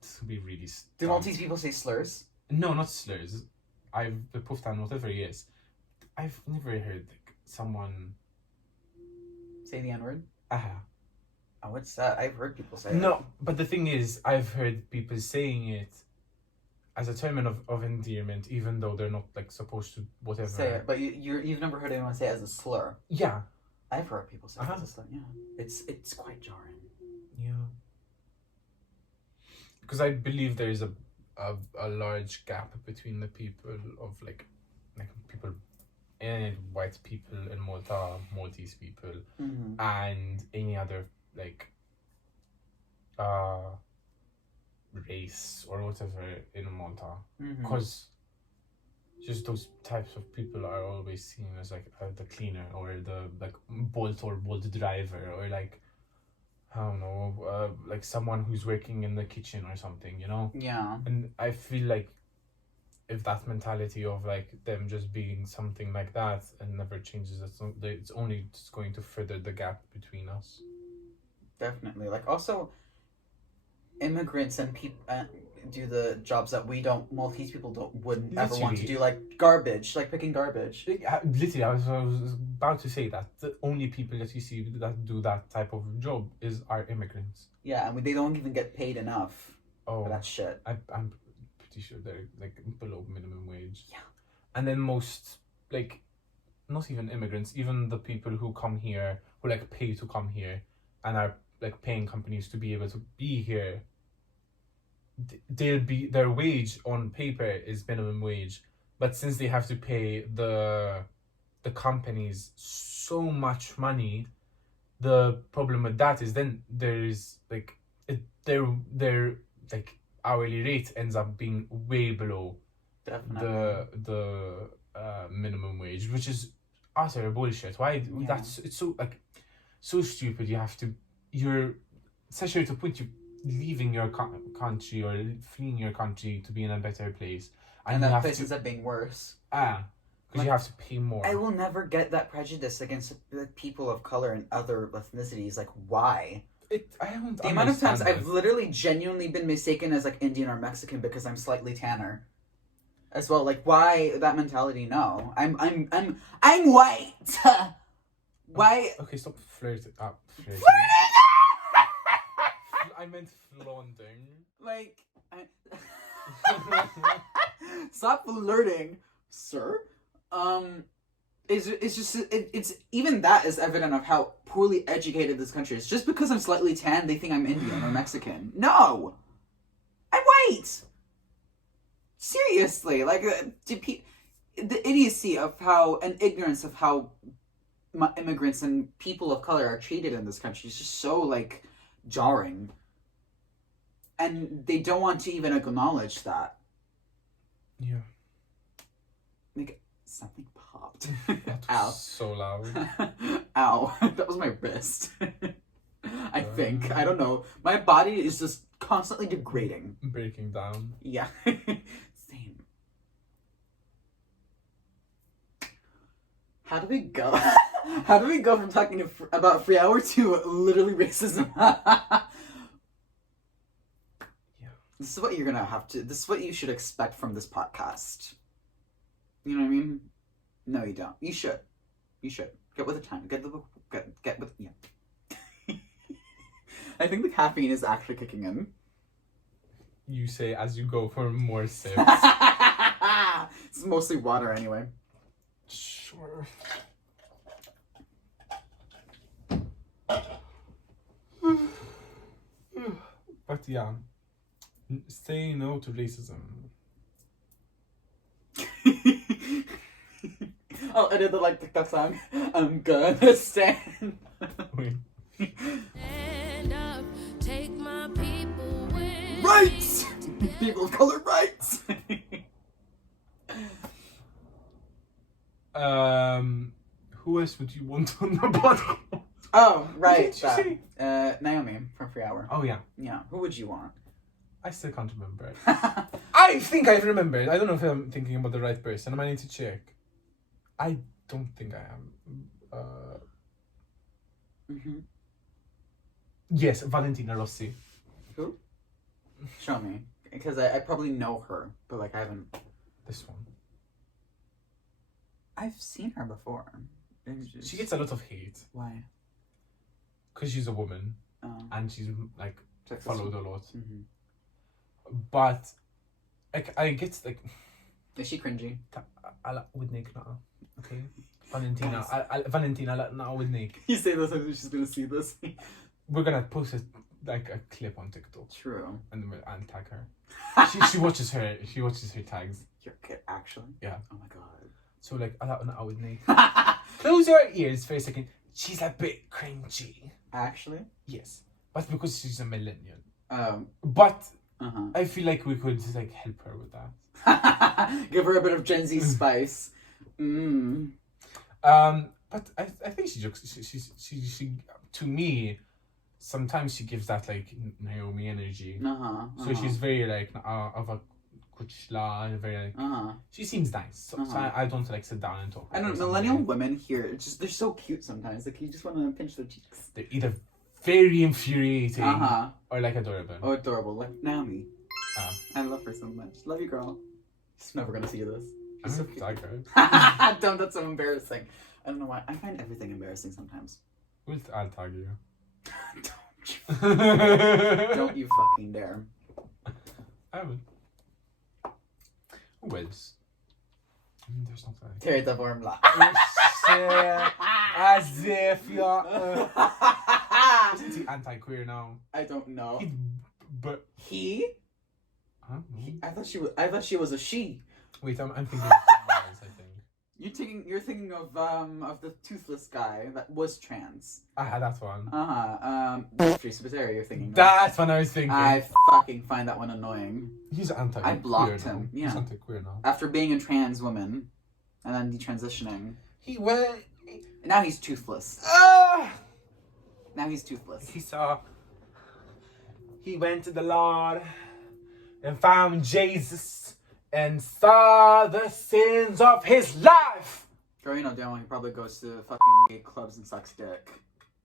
This would be really Do Maltese people say slurs? No, not slurs. I've Puftan, whatever he is. I've never heard like, someone say the N-word? Oh, what's that? I've heard people say it. No, but the thing is, I've heard people saying it as a term of endearment, even though they're not like supposed to whatever. Say it, but you've never heard anyone say it as a slur. Yeah, I've heard people say it as a slur. Yeah, it's quite jarring. Yeah, because I believe there is a large gap between the people of like people. And white people in Malta, Maltese people, and any other like race or whatever in Malta, because just those types of people are always seen as like the cleaner or the like bolt driver or like I don't know, like someone who's working in the kitchen or something, you know? Yeah. And I feel like if that mentality of like them just being something like that and never changes, it's only just going to further the gap between us. Definitely. Like also, immigrants and people do the jobs that Maltese people wouldn't ever want to do, like garbage, like picking garbage. Literally, I was about to say that the only people that you see that do that type of job are immigrants. Yeah, and they don't even get paid enough for that shit. I'm pretty sure they're like below minimum wage. Yeah. And then most like not even immigrants, even the people who come here, who like pay to come here and are like paying companies to be able to be here, their wage on paper is minimum wage, but since they have to pay the companies so much money, the problem with that is then there's like their like hourly rate ends up being way below the minimum wage, which is utter bullshit. Why? Yeah. It's so like so stupid. You're essentially to point you leaving your country or fleeing your country to be in a better place, and that place ends up being worse. Because you have to pay more. I will never get that prejudice against people of color and other ethnicities. Like, why? I don't. The amount of times I've literally genuinely been mistaken as like Indian or Mexican because I'm slightly tanner, as well. Like, why that mentality? No, I'm white. Why? Okay, stop flirting. Flirting. I meant flaunting. Like, stop flirting, sir. It's just it's even that is evident of how poorly educated this country is. Just because I'm slightly tan, they think I'm Indian or Mexican. No, I'm white. Seriously, like the idiocy of how and ignorance of how immigrants and people of color are treated in this country is just so like jarring, and they don't want to even acknowledge that. Yeah. Something popped. That Ow. was so loud. Ow. That was my wrist. I think. I don't know. My body is just constantly degrading. Breaking down. Yeah. Same. How do we go? How do we go from talking about free hour to literally racism? Yeah. This is what you're gonna have to. This is what you should expect from this podcast. You know what I mean? No, you don't. You should. You should get with the time. Get with yeah. I think the caffeine is actually kicking in. You say as you go for more sips. It's mostly water anyway. Sure. But yeah, say no to racism. I'll edit the TikTok song. I'm gonna stand. Wait. Stand up, take my people with Rights! People of color rights! Who else would you want on the podcast? Oh, right. What did you say? Naomi from Free Hour. Oh yeah. Yeah. Who would you want? I still can't remember. I think I've remembered. I don't know if I'm thinking about the right person. I might need to check. I don't think I am. Yes, Valentina Rossi. Who? Show me. Because I probably know her, but I haven't. This one. I've seen her before. She gets a lot of hate. Why? Because she's a woman. Oh. And she's followed a lot. Mm-hmm. But I get Is she cringy? with Nick now. Okay? Valentina. Valentina now with Nick. You say this and she's gonna see this. We're gonna post a clip on TikTok. True. And then I'll tag her. she watches her tags. You're good, actually? Yeah. Oh my god. So I would Nick. Close your ears for a second. She's a bit cringy. Actually? Yes. But because she's a millennial. But I feel like we could help her with that. Give her a bit of Gen Z spice. But I think she jokes. She to me, sometimes she gives that Naomi energy. So she's very of a kuchla and very she seems nice. So I don't sit down and talk. I don't know, millennial women here, they're so cute sometimes. You just want to pinch their cheeks. They're either very infuriating or adorable. Oh, adorable. Like Naomi. I love her so much. Love you, girl. She's never gonna see this. She's so cute. Don't, that's so embarrassing. I don't know why. I find everything embarrassing sometimes. I'll tag you. Don't you fucking dare. I would. Who else? There's not that. Terry Davormla. As if you're. Isn't he anti-queer now? I don't know. He? Huh? I thought she was a she. Wait, I'm thinking of someone else, I think. You're thinking of the toothless guy that was trans. That's one. Teresa Bateri, you're thinking. That's what I was thinking. I fucking find that one annoying. He's anti-queer. I blocked him. Now. Yeah. He's anti-queer now. After being a trans woman, and then detransitioning. Now he's toothless. Now he's toothless. He went to the Lord and found Jesus and saw the sins of his life. Girl, you know damn well he probably goes to fucking gay clubs and sucks dick.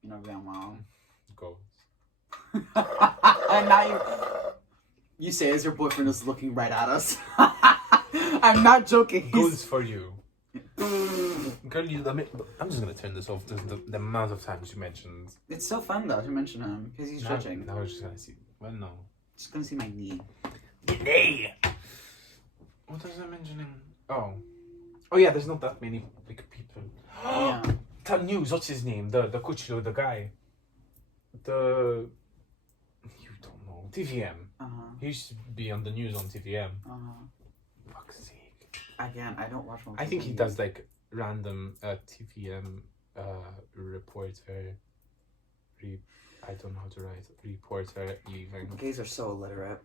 You know damn well. Goes. And now you say as your boyfriend is looking right at us. I'm not joking. Goes for you. Girl, I'm just gonna turn this off. The amount of times you mentioned. It's so fun though to mention him because he's judging. Now we're just gonna see. Well, no. Just gonna see my knee. Knee. What was I mentioning? Oh yeah. There's not that many people. Yeah. Tell news. What's his name? The Kuchlo, the guy. You don't know. TVM. He used to be on the news on TVM. Fuck's sake. Again, I don't watch one. I think he does random TVM reporter. I don't know how to write reporter even. Gays are so illiterate.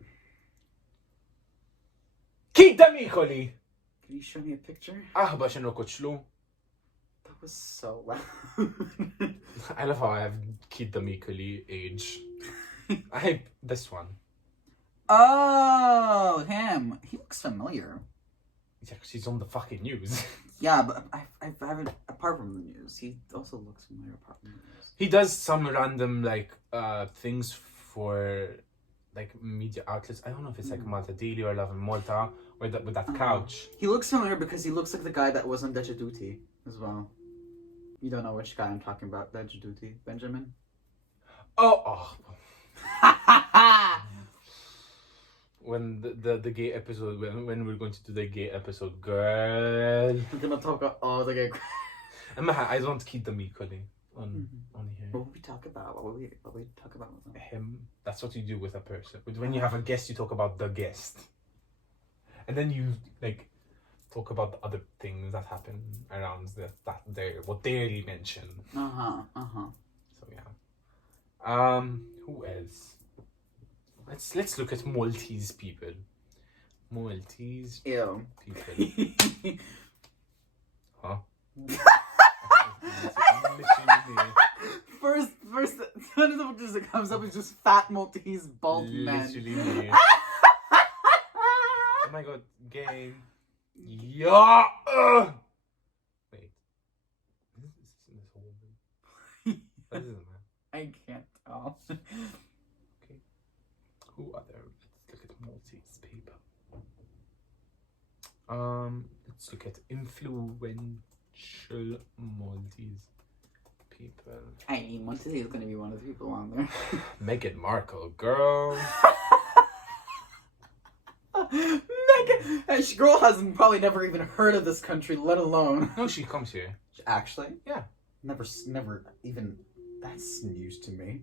Keep them equally. Can you show me a picture? Aħba xinu kuċlu. That was so loud. I love how I have Kid Damikali age. I hate this one. Oh, him. He looks familiar. Yeah, 'cause he's on the fucking news. Yeah, but I haven't, apart from the news, he also looks familiar apart from the news. He does some random, like, things for, like, media outlets. I don't know if it's, like, Malta Daily or Love in Malta, with that couch. He looks familiar because he looks like the guy that was on Deja Duty as well. You don't know which guy I'm talking about, Deja Duty. Benjamin? Oh. When the gay episode, when we're going to do the gay episode, girl. We're gonna talk about all the gay. I don't keep them equally on here. What would we talk about? What would we talk about with them? Him. That's what you do with a person. When you have a guest, you talk about the guest, and then you like talk about the other things that happen around what they really mention. So yeah. Who else? Let's look at Maltese people. Maltese Ew. people. Huh? First, one of the pictures that comes up is just fat Maltese bald men. Literally me. Oh my god, game. Yeah. Wait. Is this whole thing? That isn't man. I can't tell. Okay. Who other? Let's look at Maltese people. Let's look at influential Maltese people. I mean, Maltese is going to be one of the people on there. Meghan Markle, girl. Megan, she girl hasn't probably never even heard of this country, let alone. No, she comes here. Actually, yeah, never even. That's news to me.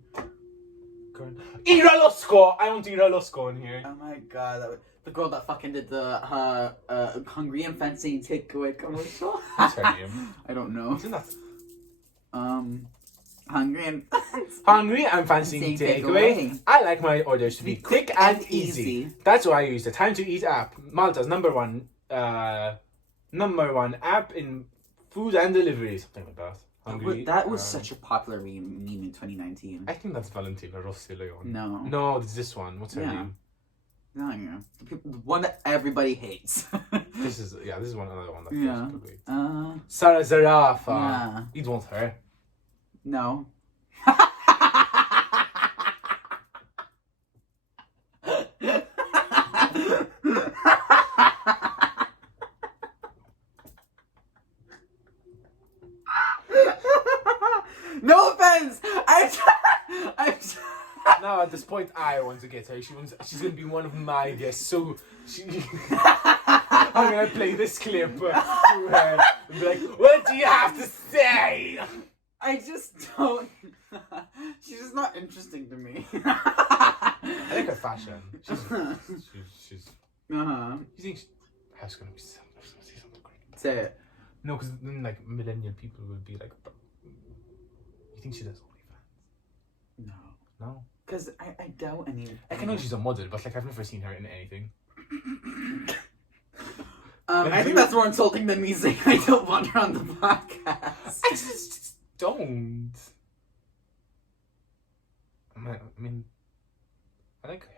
Girl. Ira Losco! I want Ira Losco in here. Oh my god, the girl that fucking did the Hungarian fencing takeaway commercial. What's her name? I don't know. Isn't that Hungarian fancy takeaway. I like my orders to be quick and easy. That's why I use the Time to Eat app, Malta's number one app in food and delivery, something like that. That was such a popular meme in 2019. I think that's Valentina Rossi Leon. No, it's this one. What's her name? No, yeah, the one that everybody hates. This is another one that feels great. Sarah Zarafa. Yeah. You'd want her. No. No offense. Now at this point, I want to get her. She's gonna be one of my guests. So I'm gonna play this clip to her and be like, "What do you have to say?" I just don't. She's just not interesting to me. I like her fashion. She's. You think that's gonna be something great? Say it. No, because then like millennial people would be like, you think she does OnlyFans? No. Because I doubt any. I know she's a model, but like I've never seen her in anything. I think that's more insulting than me saying I don't want her on the podcast. I just don't. I mean, I like her.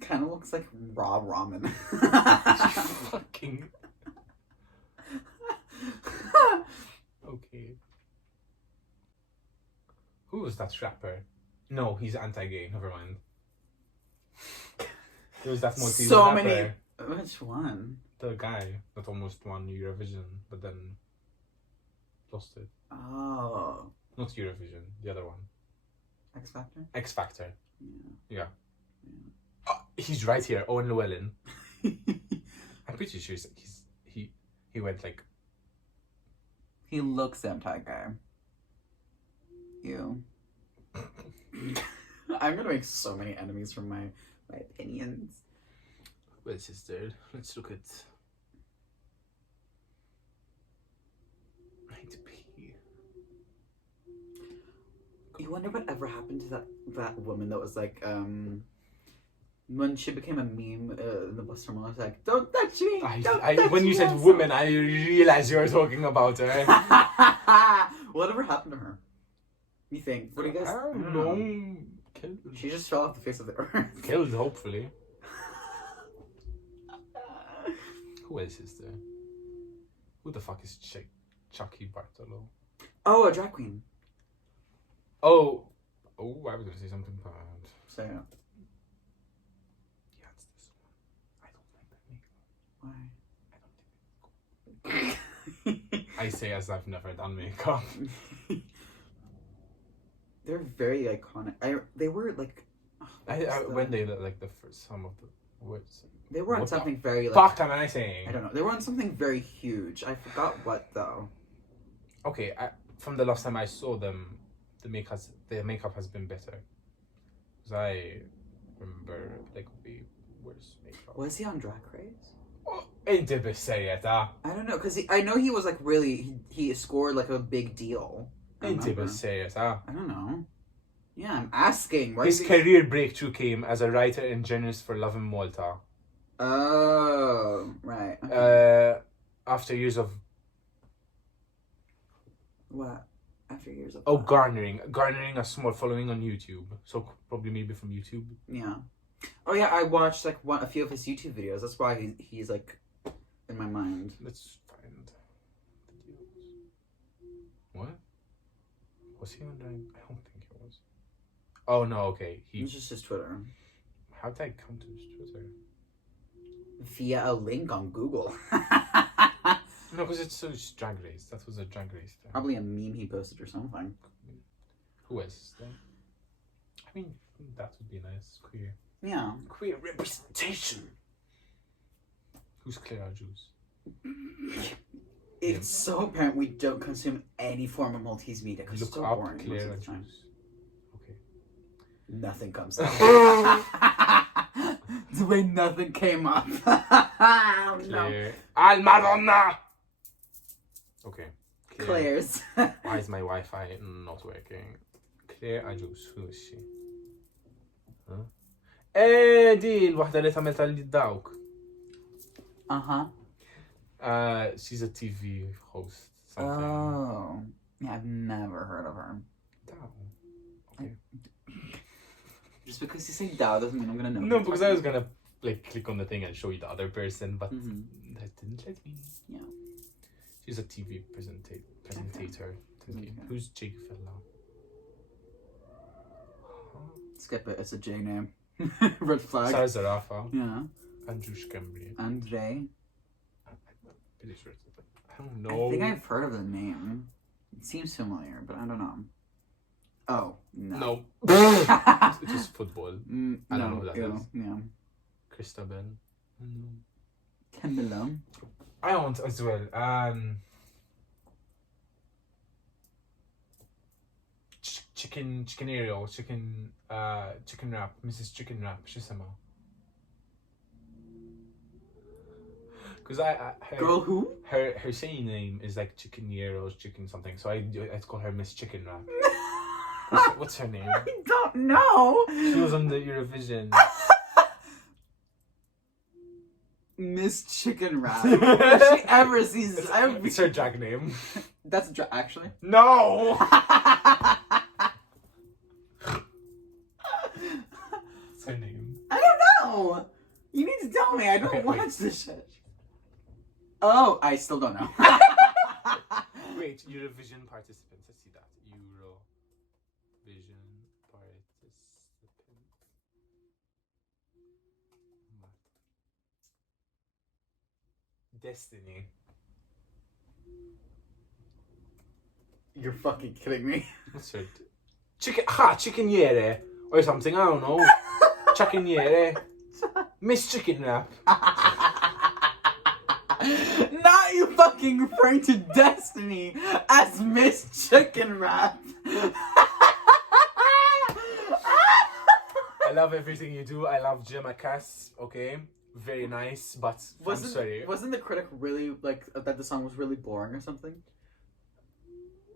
Kind of looks like raw ramen. Fucking. Okay. Who was that rapper? No, he's anti-gay. Never mind. There was that Maltese rapper. Many. Which one? The guy that almost won Eurovision, but then lost it. Oh. Not Eurovision, the other one. X Factor? X Factor. Yeah. He's right here, Owen Llewellyn. I'm pretty sure he went like. He looks anti-gay. You. I'm gonna make so many enemies from my opinions. Well, sister, let's look at. I need to pee. You wonder what ever happened to that woman that was like When she became a meme in the bus terminal, I was like, "Don't touch me!" When you said woman, I realized you were talking about her. Whatever happened to her? You think? What do you guys? I don't know. Killed. She just fell off the face of the earth. Killed, hopefully. Who else is there? Who the fuck is Chucky Bartolo? Oh, a drag queen. Oh, I was gonna say something bad. Say it. Yeah, it's this one. I don't like that makeup. Why? I say as I've never done makeup. They're very iconic. They were like. When they like the first some of the words. They were on What something the very like. Fuck am I saying? I don't know. They were on something very huge. I forgot what though. Okay, from the last time I saw them, the makeup has been better. Because I remember like way worse makeup. Was he on Drag Race? Inte بالسيئة. I don't know, cause I know he was like really he scored like a big deal. Inte بالسيئة. I don't know. Yeah, I'm asking. Why His career breakthrough came as a writer and journalist for Love in Malta. Oh, right. Okay. After years of What? After years of what? garnering a small following on YouTube. So probably maybe from YouTube. Yeah. Oh yeah, I watched like a few of his YouTube videos. That's why he's like in my mind. Let's find videos. What? Was he on? I don't think he was. Oh no, okay. It's just his Twitter. How did I come to his Twitter? Via a link on Google. No, because it's Drag Race. That was a Drag Race thing. Probably a meme he posted or something. Who else then? I mean, that would be nice. Queer. Yeah. Queer representation. Who's Claire Juice? It's so apparent we don't consume any form of Maltese media because it's so Look boring. up Claire most of the time. Juice. Okay. Nothing comes up. The way nothing came up. Oh, no. Claire. Almadonna! Okay. Claire's. Why is my Wi-Fi not working? Claire Ajus, who is she? Huh? دي الوحدة اللي تعملها لي dawk. Uh-huh. She's a TV host. Something. Oh. Yeah, I've never heard of her. Dow. Okay. Just because you say Dow doesn't mean I'm gonna know. No, because I was gonna like click on the thing and show you the other person, but Mm-hmm. that didn't let me. Yeah. She's a TV presentator. Okay. Who's Jake Fella? Skip it, it's a J name. Red flag. Sarah Zarafa. Yeah. Andrew Cambry. Andre. Pretty sure it's I don't know. I think I've heard of the name. It seems familiar, but I don't know. Oh, no. No. It was football. I don't know who that is. Yeah. Christabel. Timberlake. I want as well. Chicken Ariel, chicken wrap, Mrs. Chicken Wrap, شو اسمها? Because Girl who? her saying name is like Chicken Ariel, chicken something. So I call her Miss Chicken Wrap. What's her name? I don't know. She was on the Eurovision. Miss Chicken Wrap. If she ever sees this, It's her drag name. That's actually. No. What's her name? I don't know. You need to tell me. I don't watch this shit. Oh, I still don't know. Wait, Eurovision participants. Let's see that. Eurovision participant. Destiny. You're fucking kidding me. What's her? Chickeniere or something. I don't know. Chickeniere. Miss Chicken Wrap. Not you fucking referring to Destiny as Miss Chicken Wrap. I love everything you do. I love Gemma Cass. Okay, very nice, but I'm sorry. Wasn't the critic really like that the song was really boring or something?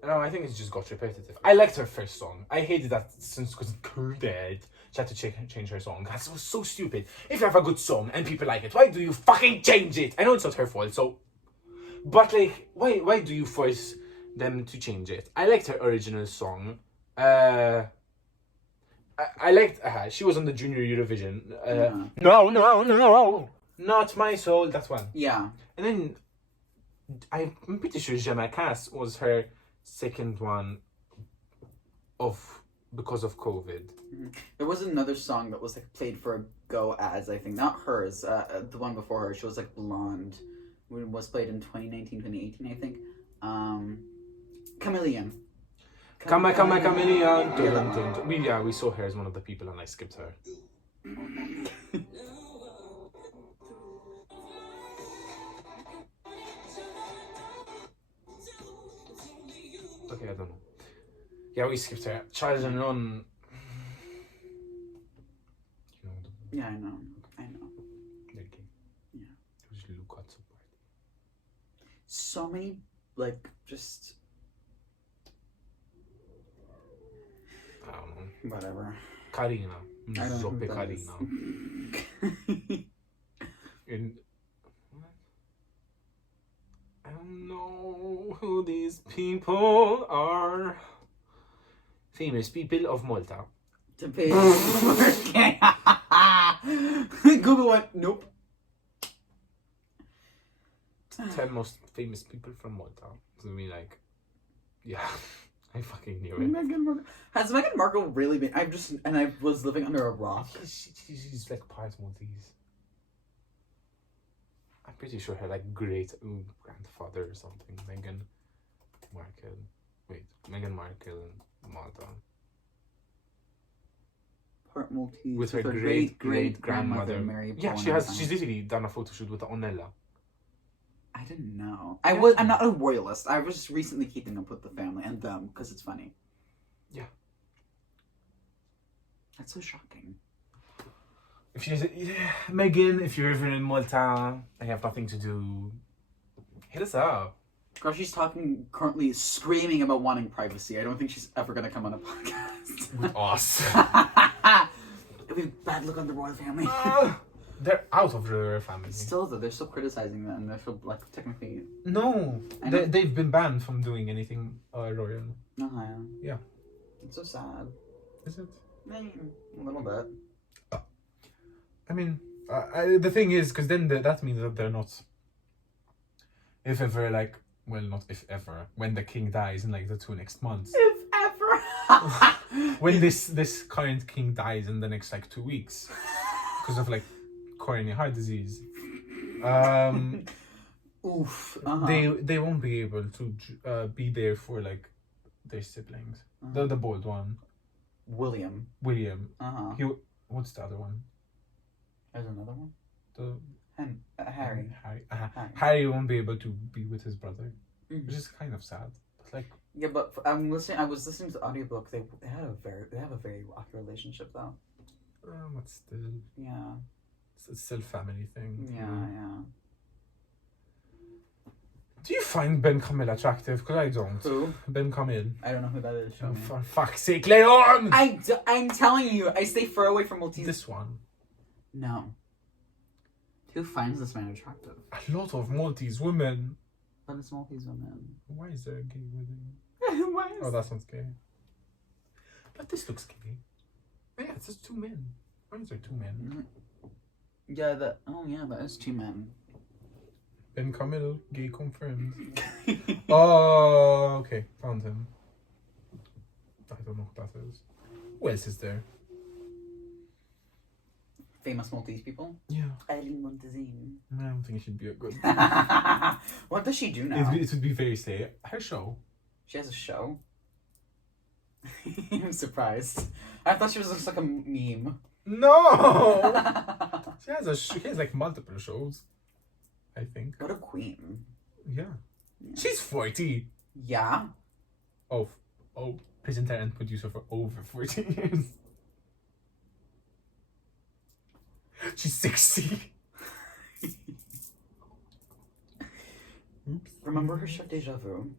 No, I think it just got repetitive. I liked her first song. I hated that since because dead. She had to change her song. That was so stupid. If you have a good song and people like it, why do you fucking change it? I know it's not her fault, so... But, like, why do you force them to change it? I liked her original song. I liked... she was on the Junior Eurovision. No. Not My Soul, that one. Yeah. And then... I'm pretty sure Gemma Cass was her second one because of COVID. There was another song that was like played for Go ads, I think. Not hers, the one before her. She was like blonde. It was played in 2019, 2018, I think. Chameleon. Chameleon. We saw her as one of the people and I skipped her. Okay, I don't know. Yeah, we skipped her. Charles and Ron. Yeah, I know. Okay. Yeah. It was Lucas party. So many, like, just... I don't know. Whatever. Karina. I don't know Zoppe who that is. Karina. And I don't know who these people are. Famous people of Malta. To pay. Google went, nope. 10 most famous people from Malta. So I mean, like, yeah, I fucking knew it. Meghan Markle. Has Meghan Markle really been? I was living under a rock. She's like part Maltese. I'm pretty sure her like great grandfather or something. Meghan Markle. Wait, Meghan Markle and Malta. Part Maltese. With her great grandmother Mary. Yeah, she's literally done a photo shoot with Ornella. I didn't know. I'm not a royalist. I was just recently keeping up with the family and them because it's funny. Yeah. That's so shocking. If she's Megan, if you're ever in Malta, I have nothing to do. Hit us up. Girl, she's currently screaming about wanting privacy. I don't think she's ever gonna come on a podcast. With us. It'd be bad look on the royal family. They're out of the royal family. Still though, they're still criticizing them and they're still like technically... No, they've been banned from doing anything royal. Uh-huh. Yeah. It's so sad. Is it? A little bit. I mean, the thing is, because then that means that they're not... If ever, like... Well, not if ever. When the king dies in like the 2 next months. If ever! When this current king dies in the next like 2 weeks. Because of like coronary heart disease. Oof. They won't be able to be there for like their siblings. The bald one. William. What's the other one? There's another one? Harry. Harry won't be able to be with his brother. Which is kind of sad. But like... Yeah, but I was listening to the audiobook. They have a very rocky relationship though. But still. Yeah. It's still a family thing. Yeah. Do you find Ben Camille attractive? Because I don't. Who? Ben Camille. I don't know who that is. Oh, for fuck's sake, Leon! I'm telling you, I stay far away from Maltese. This one. No. Who finds this man attractive? A lot of Maltese women. But it's Maltese women. Why is there a gay wedding? Why is... Oh, that sounds gay. But this looks gay. Oh, yeah, it's just 2 men. Why is there 2 men? Yeah, that is 2 men. Ben Camille, gay confirmed. Oh, okay, found him. I don't know who that is. Who else is there? Famous Maltese people? Yeah. Eileen Montezine. I don't think it should be a good... What does she do now? It would be very slay. Her show. She has a show? I'm surprised. I thought she was just like a meme. No! She has like multiple shows, I think. What a queen. Yeah. She's 40. Yeah? Oh, presenter and producer for over 40 years. She's 60. Remember her show Deja Vu?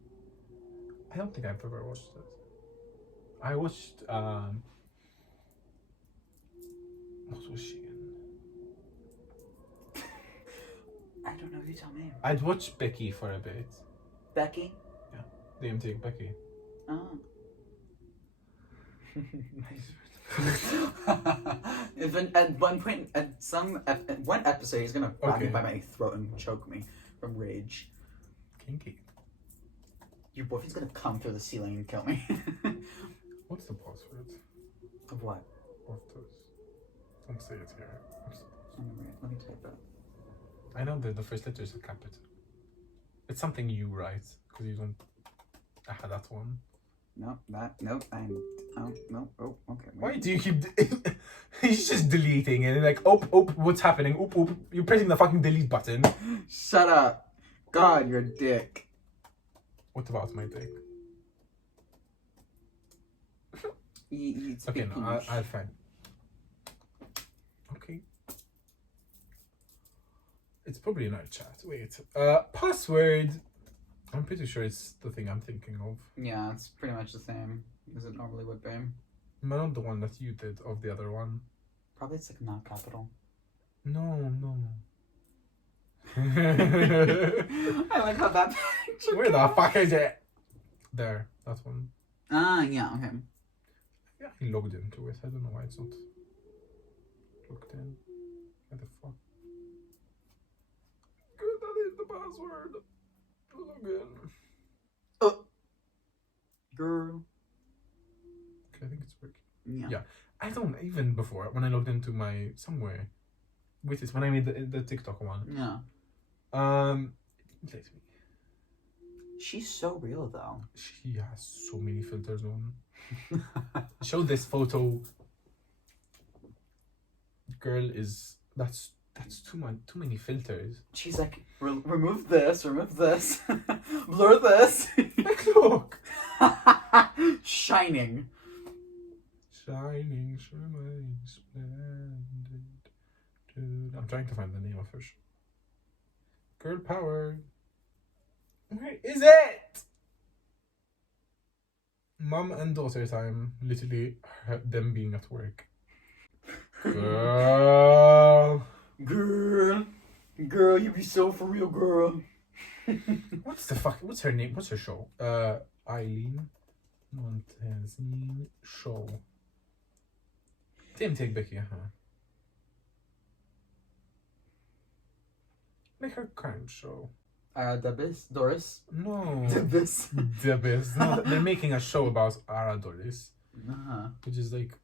I don't think I've ever watched it. I watched what was she in? I don't know. You tell me. I'd watched Becky for a bit. Becky. The MTV Becky. Oh. Even at one point, one episode, he's gonna grab me by my throat and choke me from rage. Kinky. Your boyfriend's gonna come through the ceiling and kill me. What's the password? Of what? Of this. Don't say it here. Let me type it. I know that the first letter is a capital. It's something you write because you don't. I had that one. No, okay. Wait. Why do you keep? He's just deleting and like, oh, what's happening? Oh, you're pressing the fucking delete button. Shut up! God, you're a dick. What about my dick? It's okay, no, I'll find. Okay. It's probably in our chat. Wait. Password. I'm pretty sure it's the thing I'm thinking of. Yeah, it's pretty much the same as it normally would be. Not the one that you did of the other one. Probably it's like not capital. No. I like how that picture. Where the fuck is it? There, that one. Yeah, okay. Yeah, I logged into it. I don't know why it's not logged in. What the fuck? Good, that is the password. Log in. Oh. Girl. Okay, I think it's working. Yeah. I don't, even before, when I logged into my somewhere, with it, when I made the TikTok one. Yeah. It let me. She's so real though. She has so many filters on. Show this photo. Girl is that's too many filters. She's like, remove this, blur this. Like, look. Shining. Shining, shining, splendid. Dude, I'm trying to find the name of her show. Girl power. Where is it? Mom and daughter time. Literally, them being at work. Girl. Girl, you be so for real, girl. What's her name? What's her show? Eileen Montazine show. Take Becky, Like her crime show. Doris? No. Debis. No, they're making a show about Doris. Uh-huh. Which is like...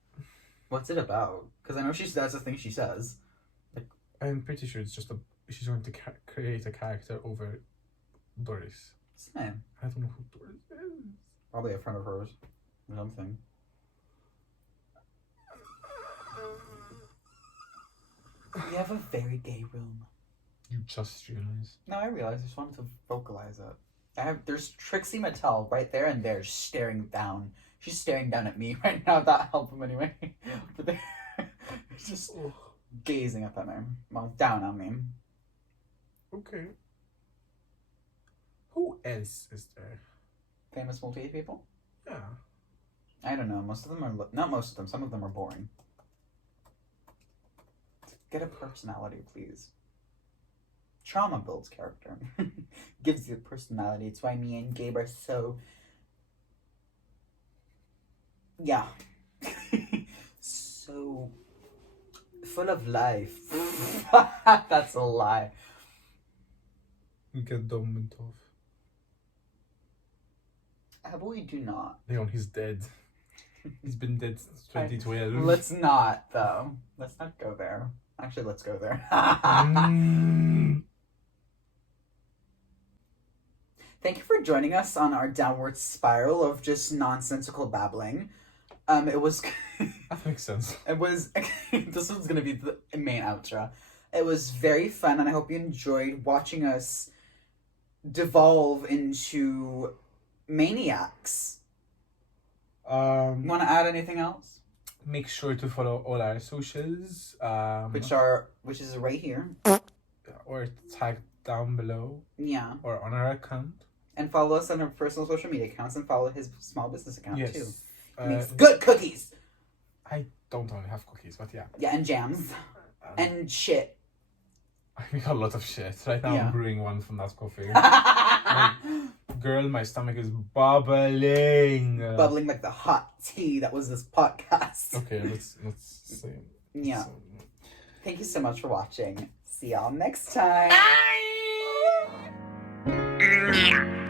What's it about? Because I know that's the thing she says. Like, I'm pretty sure it's just she's going to create a character over Doris. Same. I don't know who Doris is. Probably a friend of hers. Or something. We have a very gay room. You just realized. No, I realized. I just wanted to vocalize it. There's Trixie Mattel right there and there staring down. She's staring down at me right now. That help him anyway. But they're just gazing up at me. Well, down on me. Okay. Who else is there? Famous multi people? Yeah. I don't know. Most of them are... Not most of them. Some of them are boring. Get a personality, please. Trauma builds character. Gives you a personality. It's why me and Gabe are so... Yeah. So... full of life. That's a lie. You get Domentov. But we do not. Leon, he's dead. He's been dead since 2012. Let's not, though. Let's not go there. Actually, let's go there. Thank you for joining us on our downward spiral of just nonsensical babbling. It was... That makes sense. It was... This one's going to be the main outro. It was very fun, and I hope you enjoyed watching us devolve into maniacs. Want to add anything else? Make sure to follow all our socials. Which is right here. Or tag down below. Yeah. Or on our account. And follow us on our personal social media accounts and follow his small business account too. He makes Uh, good cookies. I don't only have cookies, but yeah. Yeah, and jams. And shit. I make a lot of shit. Right now Yeah. I'm brewing one from that coffee. Girl, my stomach is bubbling. Bubbling like the hot tea that was this podcast. Okay, let's say. Yeah. Thank you so much for watching. See y'all next time. Bye.